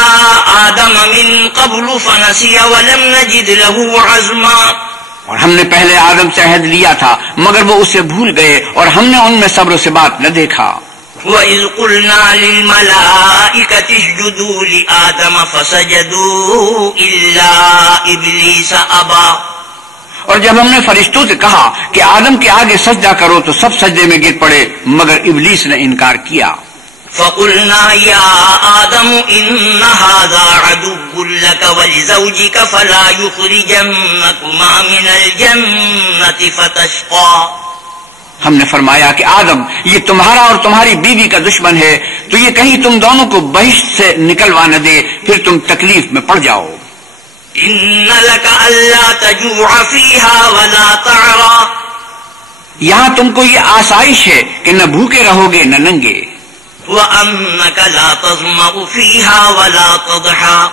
آدَمَ مِن قَبْلُ فَنَسِيَ وَلَمْ نَجِدْ لَهُ عَزْمًا۔ اور ہم نے پہلے آدم سے عہد لیا تھا مگر وہ اسے بھول گئے اور ہم نے ان میں صبر و ثبات نہ دیکھا۔ وَإِذْ قُلْنَا لِلْمَلَائِكَةِ اسْجُدُوا لِآدَمَ فَسَجَدُوا إِلَّا إِبْلِيسَ أَبَىٰ۔ اور جب ہم نے فرشتوں سے کہا کہ آدم کے آگے سجدہ کرو تو سب سجدے میں گر پڑے مگر ابلیس نے انکار کیا۔ فَقُلْنَا يَا آدَمُ إِنَّ هَٰذَا عَدُوٌّ لَّكَ وَلِزَوْجِكَ فَلَا يُخْرِجَنَّكُمَا مِنَ الْجَنَّةِ فَتَشْقَىٰ۔ ہم نے فرمایا کہ آدم یہ تمہارا اور تمہاری بیوی کا دشمن ہے تو یہ کہیں تم دونوں کو بہشت سے نکلوا نہ دے پھر تم تکلیف میں پڑ جاؤ۔ إِنَّ لَكَ أَلَّا تَجُوعَ فِيهَا وَلَا تَعْرَىٰ۔ یہاں تم کو یہ آسائش ہے کہ نہ بھوکے رہو گے نہ ننگے۔ وَأَنَّكَ لَا تَظْمَأُ فِيهَا وَلَا تَضْحَىٰ۔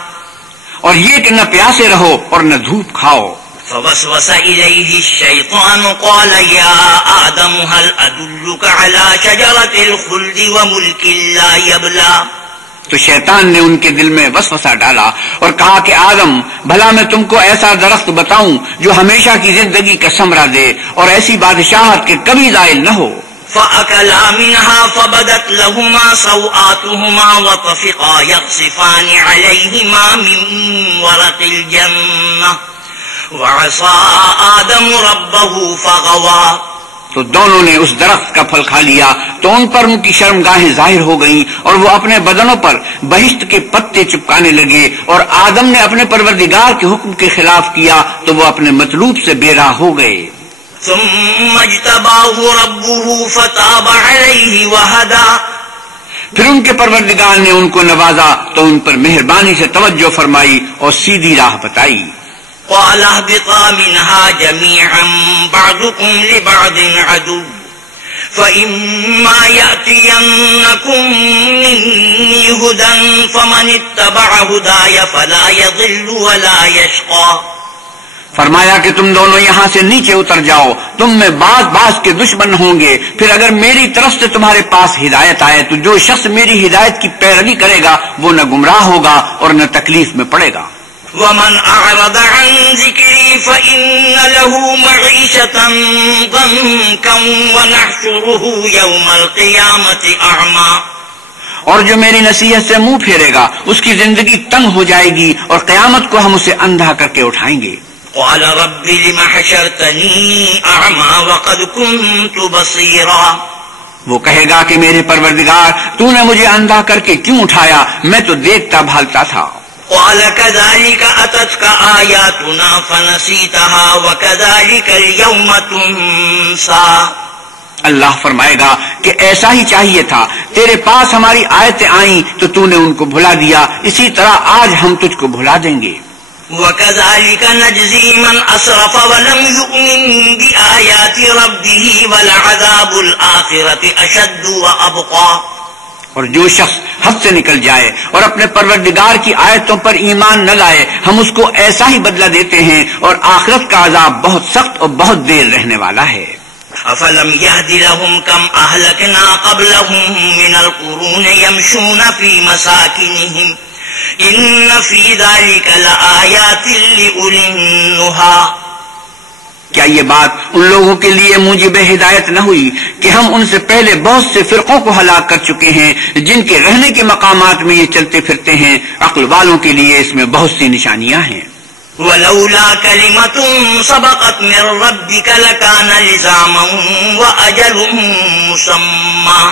اور یہ کہ نہ پیاسے رہو اور نہ دھوپ کھاؤ۔ فوسوس إليه الشيطان قال يا آدم هل أدلك على شجرة الخلد وملك لا يبلى۔ تو شیطان نے ان کے دل میں وسوسہ ڈالا اور کہا کہ آدم بھلا میں تم کو ایسا درخت بتاؤں جو ہمیشہ کی زندگی کا ثمرہ دے اور ایسی بادشاہت کے کبھی زائل نہ ہو۔ فأكلا منها فبدت لهما سوآتهما وطفقا يقصفان عليهما من ورق الجنة وعصى آدم ربه فغوى۔ تو دونوں نے اس درخت کا پھل کھا لیا تو ان پر ان کی شرمگاہیں ظاہر ہو گئیں اور وہ اپنے بدنوں پر بہشت کے پتے چپکانے لگے، اور آدم نے اپنے پروردگار کے حکم کے خلاف کیا تو وہ اپنے مطلوب سے بے راہ ہو گئے۔ ثم اجتباه ربه فتاب عليه وهدى۔ پھر ان کے پروردگار نے ان کو نوازا تو ان پر مہربانی سے توجہ فرمائی اور سیدھی راہ بتائی۔ قال اهبطا منها جميعا بعضكم لبعض عدو فإما يأتينكم مني هدى فمن اتبع هداي فلا يضل ولا يشقى۔ فرمایا کہ تم دونوں یہاں سے نیچے اتر جاؤ، تم میں بعض کے دشمن ہوں گے، پھر اگر میری طرف سے تمہارے پاس ہدایت آئے تو جو شخص میری ہدایت کی پیروی کرے گا وہ نہ گمراہ ہوگا اور نہ تکلیف میں پڑے گا۔ ومن أعرض عن ذكري فإن له معيشة ضنكا ونحشره يوم القيامة أعمى. اور جو میری نصیحت سے منہ پھیرے گا اس کی زندگی تنگ ہو جائے گی اور قیامت کو ہم اسے اندھا کر کے اٹھائیں گے. قال رب لم حشرتني أعمى وقد كنت بصيرا. وہ کہے گا کہ میرے پروردگار تو نے مجھے اندھا کر کے کیوں اٹھایا، میں تو دیکھتا بھالتا تھا. قال كذلك أتتك آياتنا فنسيتها وكذلك اليوم تنسى. اللہ فرمائے گا کہ ایسا ہی چاہیے تھا، تیرے پاس ہماری آیتیں آئیں تو تو نے ان کو بھلا دیا، اسی طرح آج ہم تجھ کو بھلا دیں گے. وَكَذَلِكَ نَجْزِي مَنْ أَسْرَفَ وَلَمْ يُؤْمِنْ بِآيَاتِ رَبِّهِ وَلَعَذَابُ الْآخِرَةِ أَشَدُّ وَأَبْقَى. اور جو شخص حد سے نکل جائے اور اپنے پروردگار کی آیتوں پر ایمان نہ لائے ہم اس کو ایسا ہی بدلہ دیتے ہیں، اور آخرت کا عذاب بہت سخت اور بہت دیر رہنے والا ہے. أَفَلَمْ يَهْدِ لَهُمْ كَمْ أَهْلَكْنَا قَبْلَهُمْ مِنَ الْقُرُونِ يَمْشُونَ فِي مَسَاكِنِهِمْ إِنَّ فِي ذَلِكَ لَآيَاتٍ لِأُولِي النُّهَىٰ. کیا یہ بات ان لوگوں کے لیے موجب ہدایت نہ ہوئی کہ ہم ان سے پہلے بہت سے فرقوں کو ہلاک کر چکے ہیں جن کے رہنے کے مقامات میں یہ چلتے پھرتے ہیں؟ عقل والوں کے لیے اس میں بہت سی نشانیاں ہیں. وَلَوْلَا كَلِمَةٌ سَبَقَتْ مِنْ رَبِّكَ لَكَانَ لِزَامًا وَأَجَلٌ مُّسَمًّى.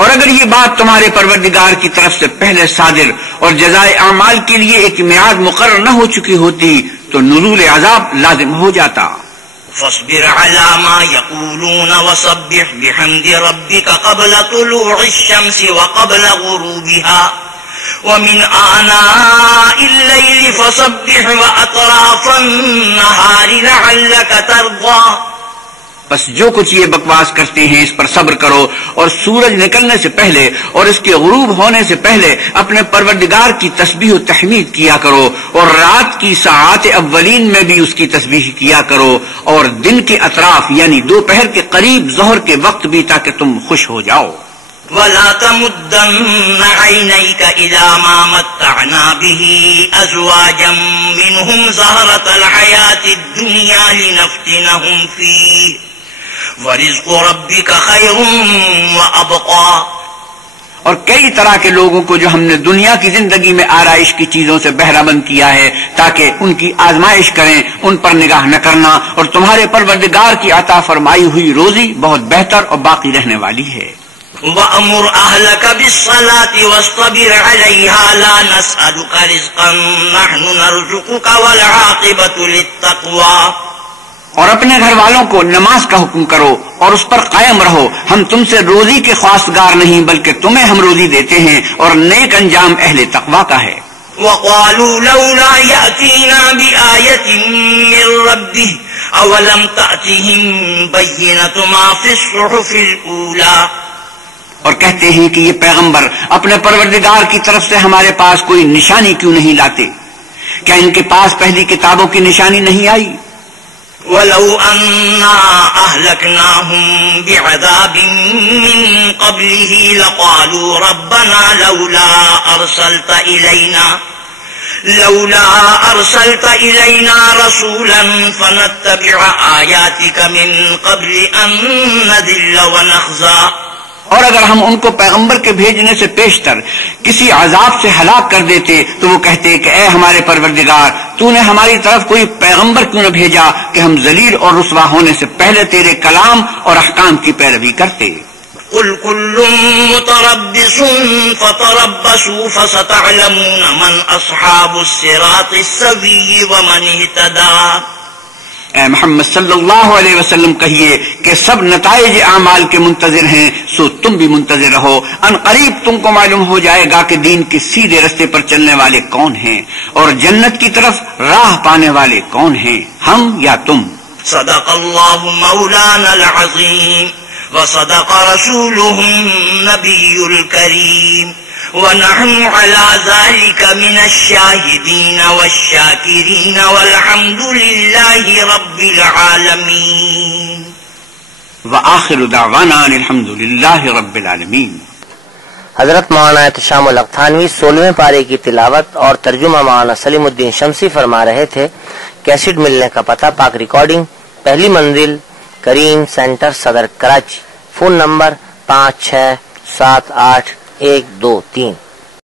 اور اگر یہ بات تمہارے پروردگار کی طرف سے پہلے صادر اور جزائے اعمال کے لیے ایک میعاد مقرر نہ ہو چکی ہوتی تو نزول عذاب لازم ہو جاتا. فاصبر على ما يقولون وسبح بحمد ربك قبل طلوع الشمس وقبل غروبها ومن آناء الليل فسبح وأطراف النهار لعلك ترضى. بس جو کچھ یہ بکواس کرتے ہیں اس پر صبر کرو، اور سورج نکلنے سے پہلے اور اس کے غروب ہونے سے پہلے اپنے پروردگار کی تسبیح و تحمید کیا کرو، اور رات کی ساعات اولین میں بھی اس کی تسبیح کیا کرو، اور دن کے اطراف یعنی دوپہر کے قریب ظہر کے وقت بھی، تاکہ تم خوش ہو جاؤ. ولا تمدن عينيك إلى ما متعنا به أزواجا منهم زهرة الحياة الدنيا لنفتنهم فيه ورزق ربك خير وأبقى. اور کئی طرح کے لوگوں کو جو ہم نے دنیا کی زندگی میں آرائش کی چیزوں سے بہرہ مند کیا ہے تاکہ ان کی آزمائش کریں، ان پر نگاہ نہ کرنا، اور تمہارے پروردگار کی عطا فرمائی ہوئی روزی بہت بہتر اور باقی رہنے والی ہے. وَأَمُرْ أَهْلَكَ بِالصَّلَاةِ وَاصْطَبِرْ عَلَيْهَا لَا نَسْأَلُكَ رِزْقًا نَحْنُ نَرْزُقُكَ وَالْعَاقِبَةُ لِلتَّقْوَىٰ. اور اپنے گھر والوں کو نماز کا حکم کرو اور اس پر قائم رہو، ہم تم سے روزی کے خواستگار نہیں بلکہ تمہیں ہم روزی دیتے ہیں، اور نیک انجام اہل تقویٰ کا ہے. وَقَالُوا لَوْلَا يَأْتِينَا بِآيَةٍ مِّن رَّبِّهِ أَوَلَمْ تَأْتِهِم بَيِّنَةُ مَا فِي الصُّحُفِ الْأُولَىٰ. اور کہتے ہیں کہ یہ پیغمبر اپنے پروردگار کی طرف سے ہمارے پاس کوئی نشانی کیوں نہیں لاتے؟ کیا ان کے پاس پہلی کتابوں کی نشانی نہیں آئی؟ وَلَوْ أَنَّا أَهْلَكْنَاهُمْ بِعَذَابٍ مِّن قَبْلِهِ لَقَالُوا رَبَّنَا لَوْلَا أَرْسَلْتَ إِلَيْنَا رَسُولًا فَنَتَّبِعَ آيَاتِكَ مِن قَبْلِ أَن نَّذِلَّ وَنَخْزَىٰ. اور اگر ہم ان کو پیغمبر کے بھیجنے سے پیشتر کسی عذاب سے ہلاک کر دیتے تو وہ کہتے کہ اے ہمارے پروردگار، تو نے ہماری طرف کوئی پیغمبر کیوں نہ بھیجا کہ ہم ذلیل اور رسوا ہونے سے پہلے تیرے کلام اور احکام کی پیروی کرتے. قل كل متربص فتربصوا فستعلمون من أصحاب الصراط السوي ومن اهتدى. اے محمد صلی اللہ علیہ وسلم کہیے کہ سب نتائج اعمال کے منتظر ہیں، سو تم بھی منتظر رہو، ان قریب تم کو معلوم ہو جائے گا کہ دین کے سیدھے رستے پر چلنے والے کون ہیں اور جنت کی طرف راہ پانے والے کون ہیں، ہم یا تم. صدق اللہ مولانا العظیم وصدق رسوله النبی الکریم ونحن على ذلك من الشاهدين والشاكرين والحمد لله رب العالمين. وآخر دعوانا الحمد لله رب العالمين. حضرت مولانا احتشام الحق تھانوی 16ویں پارے کی تلاوت اور ترجمہ مولانا سلیم الدین شمسی فرما رہے تھے۔ کیسٹ ملنے کا پتہ پاک ریکارڈنگ، پہلی منزل، کریم سینٹر، صدر کراچی۔ Phone number 5678 123